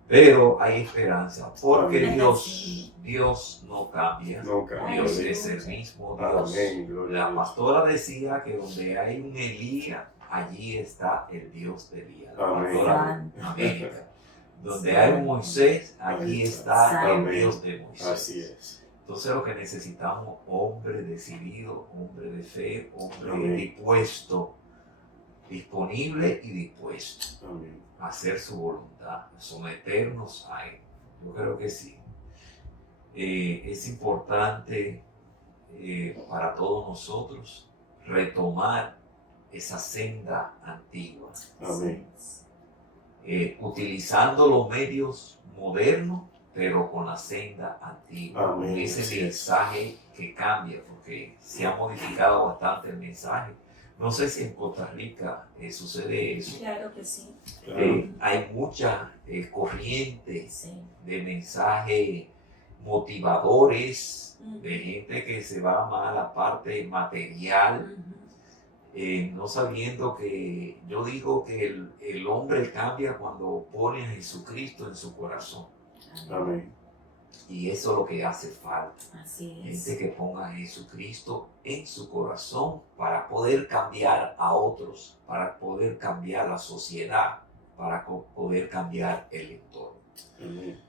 Pero hay esperanza, porque Amén. Dios no cambia. No cambia. Dios es el mismo Dios. Amén. Gloria a La Dios. pastora decía que donde hay un Elías, allí está el Dios de Elías. La Amén. pastora de América. Donde hay un Moisés, allí está el Amén. Dios de Moisés. Así es. Entonces lo que necesitamos, hombre decidido, hombre de fe, hombre Amén. dispuesto, disponible y dispuesto Amén. a hacer su voluntad, someternos a Él. Yo creo que sí. Es importante para todos nosotros retomar esa senda antigua. Amén. utilizando los medios modernos, pero con la senda antigua, Amén. con ese Sí. mensaje que cambia, porque se ha modificado bastante el mensaje. No sé si en Costa Rica sucede eso. Claro que sí. Claro. Hay muchas corrientes Sí. de mensajes motivadores, Ujú. de gente que se va más a la parte material, Ujú. no sabiendo que yo digo que el hombre cambia cuando pone a Jesucristo en su corazón. Amén. Y eso es lo que hace falta. Así es. Gente que ponga a Jesucristo en su corazón para poder cambiar a otros, para poder cambiar la sociedad, para poder cambiar el entorno. Amén.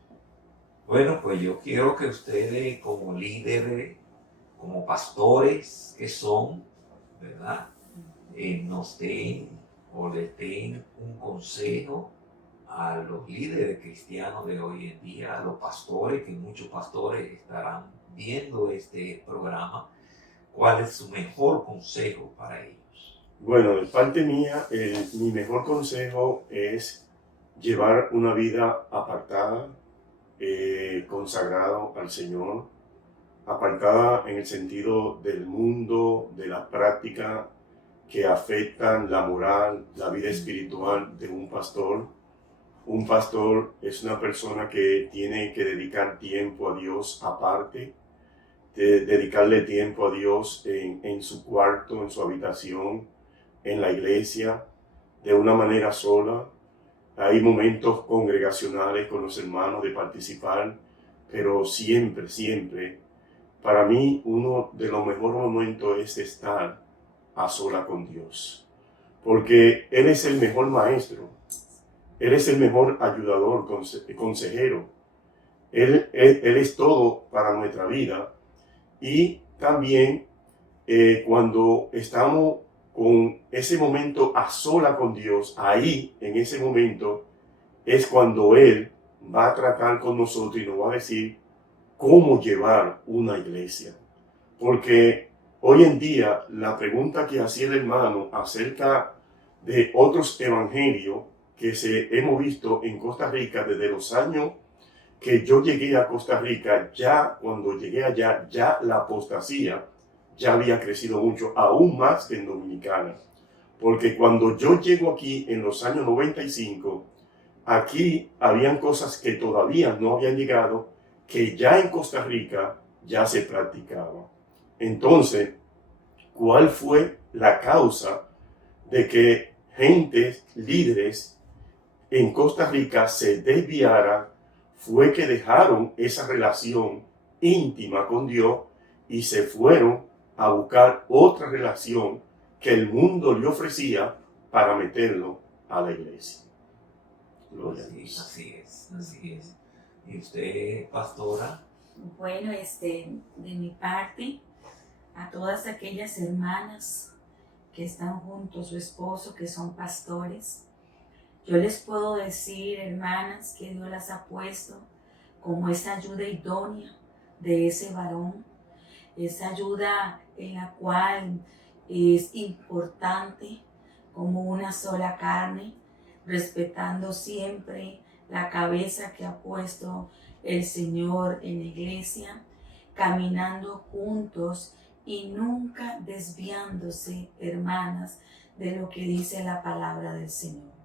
Bueno, pues yo quiero que ustedes como líderes, como pastores que son, ¿verdad? Nos den o les den un consejo a los líderes cristianos de hoy en día, a los pastores, que muchos pastores estarán viendo este programa. ¿Cuál es su mejor consejo para ellos? Bueno, de parte mía, mi mejor consejo es llevar una vida apartada, consagrado al Señor, apartada en el sentido del mundo, de la práctica que afectan la moral, la vida espiritual de un pastor. Un pastor es una persona que tiene que dedicar tiempo a Dios aparte, de dedicarle tiempo a Dios en su cuarto, en su habitación, en la iglesia, de una manera sola. Hay momentos congregacionales con los hermanos de participar, pero siempre, siempre, para mí uno de los mejores momentos es estar a sola con Dios, porque Él es el mejor maestro, Él es el mejor ayudador, consejero, Él es todo para nuestra vida. Y también cuando estamos con ese momento a sola con Dios, ahí, en ese momento, es cuando Él va a tratar con nosotros y nos va a decir cómo llevar una iglesia. Porque hoy en día, la pregunta que hacía el hermano acerca de otros evangelios que hemos visto en Costa Rica desde los años que yo llegué a Costa Rica, ya cuando llegué allá, ya la apostasía ya había crecido mucho, aún más que en Dominicana. Porque cuando yo llego aquí en los años 95, aquí habían cosas que todavía no habían llegado, que ya en Costa Rica ya se practicaban. Entonces, ¿cuál fue la causa de que gentes, líderes en Costa Rica se desviaran? Fue que dejaron esa relación íntima con Dios y se fueron a buscar otra relación que el mundo le ofrecía para meterlo a la iglesia. Así es. ¿Y usted, pastora? Bueno, de mi parte, a todas aquellas hermanas que están junto a su esposo, que son pastores, yo les puedo decir, hermanas, que Dios las ha puesto como esa ayuda idónea de ese varón, esa ayuda en la cual es importante como una sola carne, respetando siempre la cabeza que ha puesto el Señor en la iglesia, caminando juntos y nunca desviándose, hermanas, de lo que dice la palabra del Señor.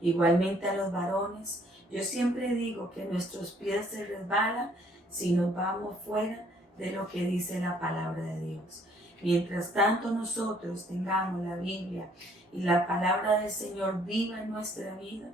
Igualmente a los varones, yo siempre digo que nuestros pies se resbalan si nos vamos fuera de lo que dice la palabra de Dios. Mientras tanto nosotros tengamos la Biblia y la palabra del Señor viva en nuestra vida,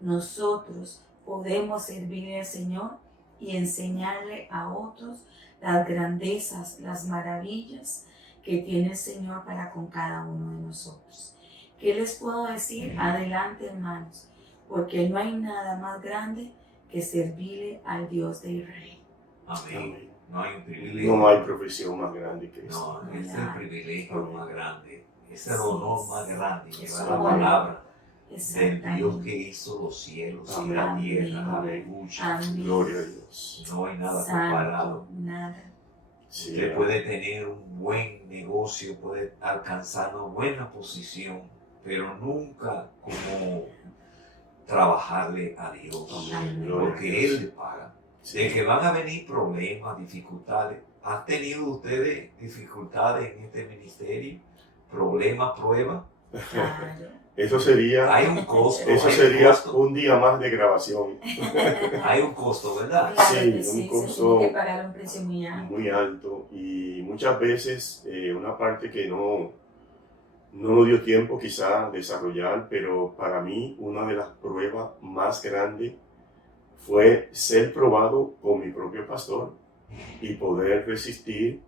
nosotros podemos servirle al Señor y enseñarle a otros las grandezas, las maravillas que tiene el Señor para con cada uno de nosotros. ¿Qué les puedo decir? Adelante, hermanos, porque no hay nada más grande que servirle al Dios de Israel. Amén. No hay un privilegio. No hay profesión más grande que esta. No, ese es el privilegio Amén. Más grande. Ese es el honor más grande, llevar la Amén. palabra del Dios que hizo los cielos y la Amén. tierra. Amén. Aleluya. Amén. Gloria a Dios. No hay nada Santo, comparado. nada. Sí, Usted puede tener un buen negocio, puede alcanzar una buena posición, pero nunca como trabajarle a Dios, Amén. porque Él le paga. Sí. De que van a venir problemas, dificultades. ¿Han tenido ustedes dificultades en este ministerio? ¿Problemas, pruebas? Claro. Eso sería, Hay un costo. eso hay un sería costo. un día más de grabación Hay un costo, ¿verdad? Claro Sí, que un sí, costo se tiene que pagar un precio muy alto. muy alto y muchas veces una parte que no nos dio tiempo quizá desarrollar, pero para mí una de las pruebas más grandes fue ser probado con mi propio pastor y poder resistir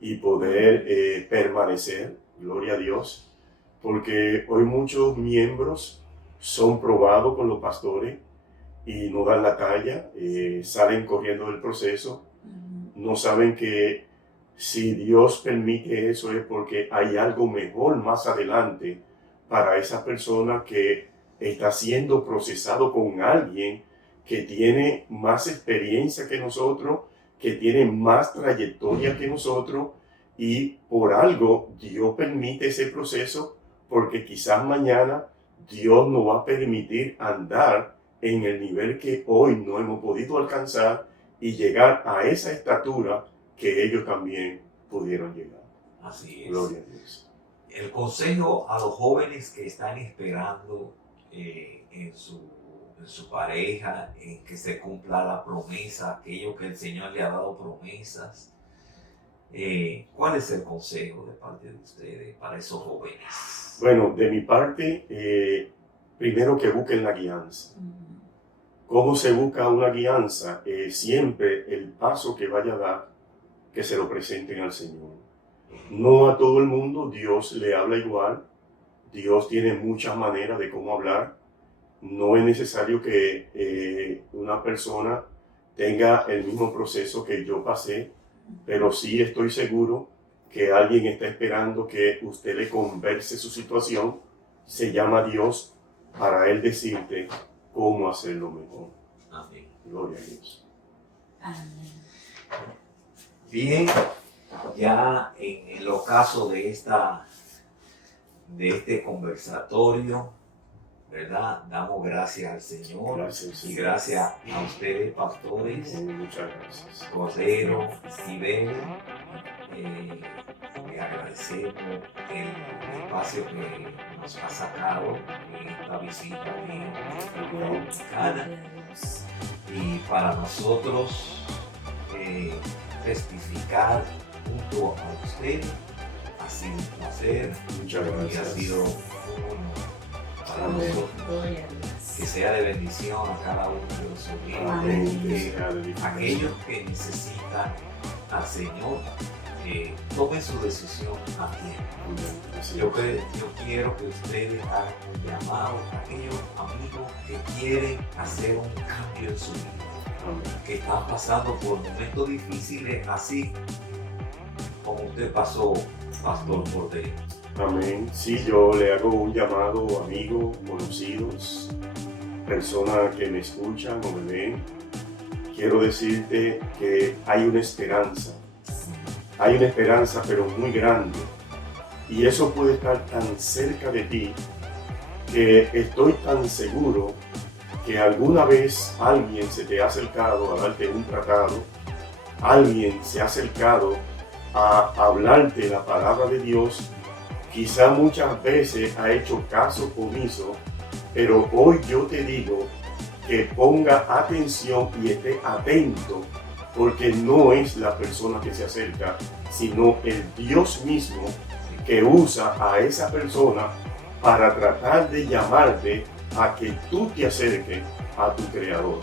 y poder permanecer, gloria a Dios, porque hoy muchos miembros son probados con los pastores y no dan la talla, salen corriendo del proceso, no saben que si Dios permite eso es porque hay algo mejor más adelante para esa persona que está siendo procesado con alguien que tiene más experiencia que nosotros, que tiene más trayectoria que nosotros, y por algo Dios permite ese proceso porque quizás mañana Dios nos va a permitir andar en el nivel que hoy no hemos podido alcanzar y llegar a esa estatura que ellos también pudieron llegar. Así es. Gloria a Dios. El consejo a los jóvenes que están esperando en su pareja, en que se cumpla la promesa, aquello que el Señor le ha dado promesas. ¿Cuál es el consejo de parte de ustedes para esos jóvenes? Bueno, de mi parte, primero que busquen la guianza. ¿Cómo se busca una guianza? Siempre el paso que vaya a dar, que se lo presenten al Señor. No a todo el mundo Dios le habla igual. Dios tiene muchas maneras de cómo hablar. No es necesario que una persona tenga el mismo proceso que yo pasé, pero sí estoy seguro que alguien está esperando que usted le converse su situación. Se llama Dios para Él decirte cómo hacerlo mejor. Amén. Gloria a Dios. Amén. Bien, ya en el ocaso de este conversatorio, ¿verdad? Damos gracias al Señor Gracias, y Señor. gracias a ustedes, pastores, Muchas gracias. Cordero y Bel. Le agradecemos el espacio que nos ha sacado en esta visita aquí en República Dominicana. Y para nosotros testificar junto a usted ha sido un placer Muchas y ha gracias. sido un honor para Amén. nosotros. Gloria a Dios. Que sea de bendición a cada uno de los oyentes. Amén. Que Que sea de edificación. aquellos que necesitan al Señor tomen su decisión a tiempo. Amén. Así Yo es. quiero que ustedes hagan un llamado a aquellos amigos que quieren hacer un cambio en su vida, Amén. que están pasando por momentos difíciles, así como usted pasó, Pastor Cordero. Amén. Sí, yo le hago un llamado a amigos, conocidos, personas que me escuchan o me ven. Quiero decirte que hay una esperanza. Hay una esperanza, pero muy grande. Y eso puede estar tan cerca de ti que estoy tan seguro que alguna vez alguien se te ha acercado a darte un tratado, alguien se ha acercado a hablarte la palabra de Dios, quizá muchas veces ha hecho caso omiso, pero hoy yo te digo que ponga atención y esté atento, porque no es la persona que se acerca, sino el Dios mismo que usa a esa persona para tratar de llamarte a que tú te acerques a tu Creador,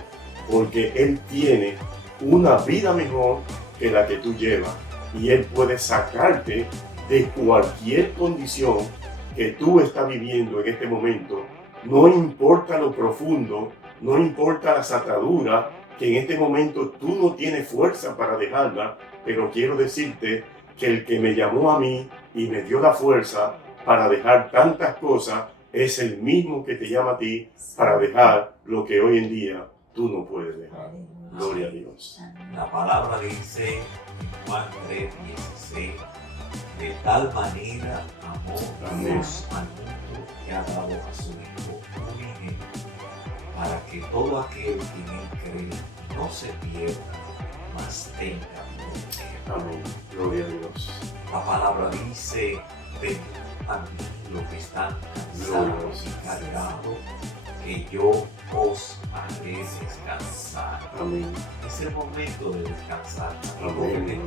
porque Él tiene una vida mejor que la que tú llevas y Él puede sacarte de cualquier condición que tú estás viviendo en este momento. No importa lo profundo, no importa las ataduras, que en este momento tú no tienes fuerza para dejarla, pero quiero decirte que el que me llamó a mí y me dio la fuerza para dejar tantas cosas es el mismo que te llama a ti para dejar lo que hoy en día tú no puedes dejar. Gloria a Dios. La palabra dice en Juan 3:16, de tal manera amó Amén. Dios al mundo que ha dado a su Hijo unigénito, para que todo aquel que en él cree no se pierda, mas tenga vida. Amén. Gloria a Dios. La palabra dice, ven a mí los que están cansados y cargados, que yo os haré descansar. Amén. Es el momento de descansar. Amén.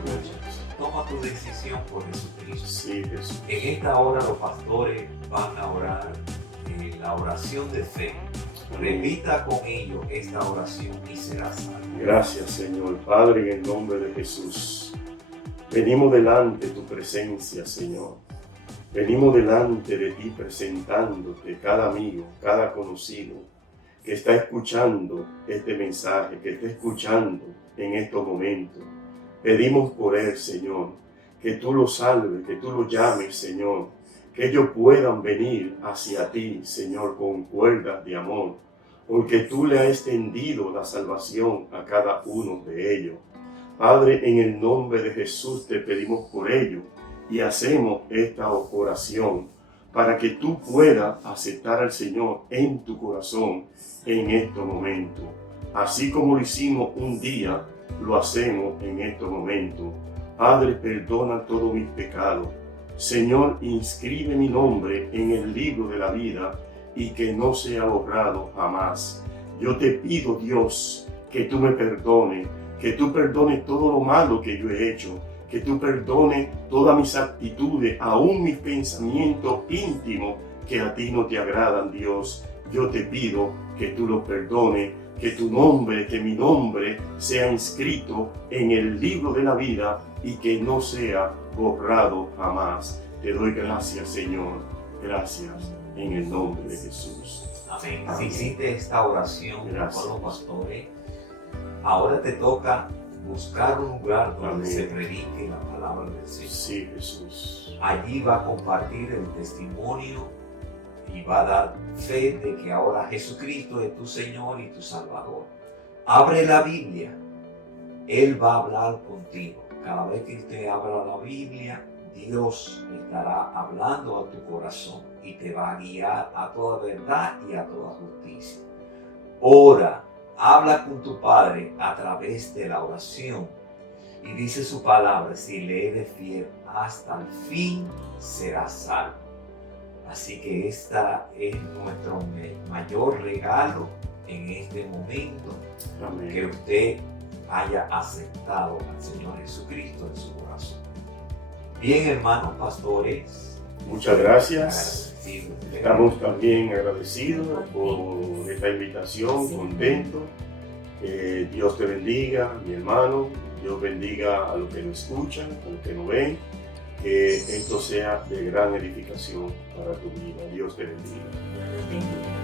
Toma tu decisión por Jesucristo. Sí, Jesús. En esta hora los pastores van a orar la oración de fe. Repita con ellos esta oración y será salvo. Gracias, Señor. Padre, en el nombre de Jesús. Venimos delante de tu presencia, Señor. Venimos delante de ti presentándote cada amigo, cada conocido que está escuchando este mensaje, que está escuchando en estos momentos. Pedimos por él, Señor, que tú lo salves, que tú lo llames, Señor, que ellos puedan venir hacia ti, Señor, con cuerdas de amor, porque tú le has extendido la salvación a cada uno de ellos. Padre, en el nombre de Jesús te pedimos por ellos y hacemos esta oración para que tú puedas aceptar al Señor en tu corazón en estos momentos. Así como lo hicimos un día, lo hacemos en estos momentos. Padre, perdona todos mis pecados. Señor, inscribe mi nombre en el libro de la vida y que no sea borrado jamás. Yo te pido, Dios, que tú me perdones, que tú perdones todo lo malo que yo he hecho, que tú perdones todas mis actitudes, aún mis pensamientos íntimos que a ti no te agradan, Dios. Yo te pido que tú los perdones, que tu nombre, que mi nombre sea inscrito en el libro de la vida y que no sea borrado jamás. Te doy gracias, Señor. Gracias en el nombre de Jesús. Amén. Amén. Si hiciste esta oración Gracias. con los pastores, ahora te toca buscar un lugar donde Amén. se predique la palabra del Señor. Sí, Jesús. Allí va a compartir el testimonio y va a dar fe de que ahora Jesucristo es tu Señor y tu Salvador. Abre la Biblia, Él va a hablar contigo. Cada vez que usted abra la Biblia, Dios estará hablando a tu corazón y te va a guiar a toda verdad y a toda justicia. Ora, habla con tu Padre a través de la oración y dice su palabra: si le eres fiel hasta el fin, serás salvo. Así que esta es nuestro mayor regalo en este momento, Amén. que usted haya aceptado al Señor Jesucristo en su corazón. Bien, hermanos pastores, Muchas gracias. agradecidos. Estamos también agradecidos por esta invitación, contentos. Dios te bendiga, mi hermano. Dios bendiga a los que nos escuchan, a los que nos ven. Que esto sea de gran edificación para tu vida. Dios te bendiga. Dios les bendiga.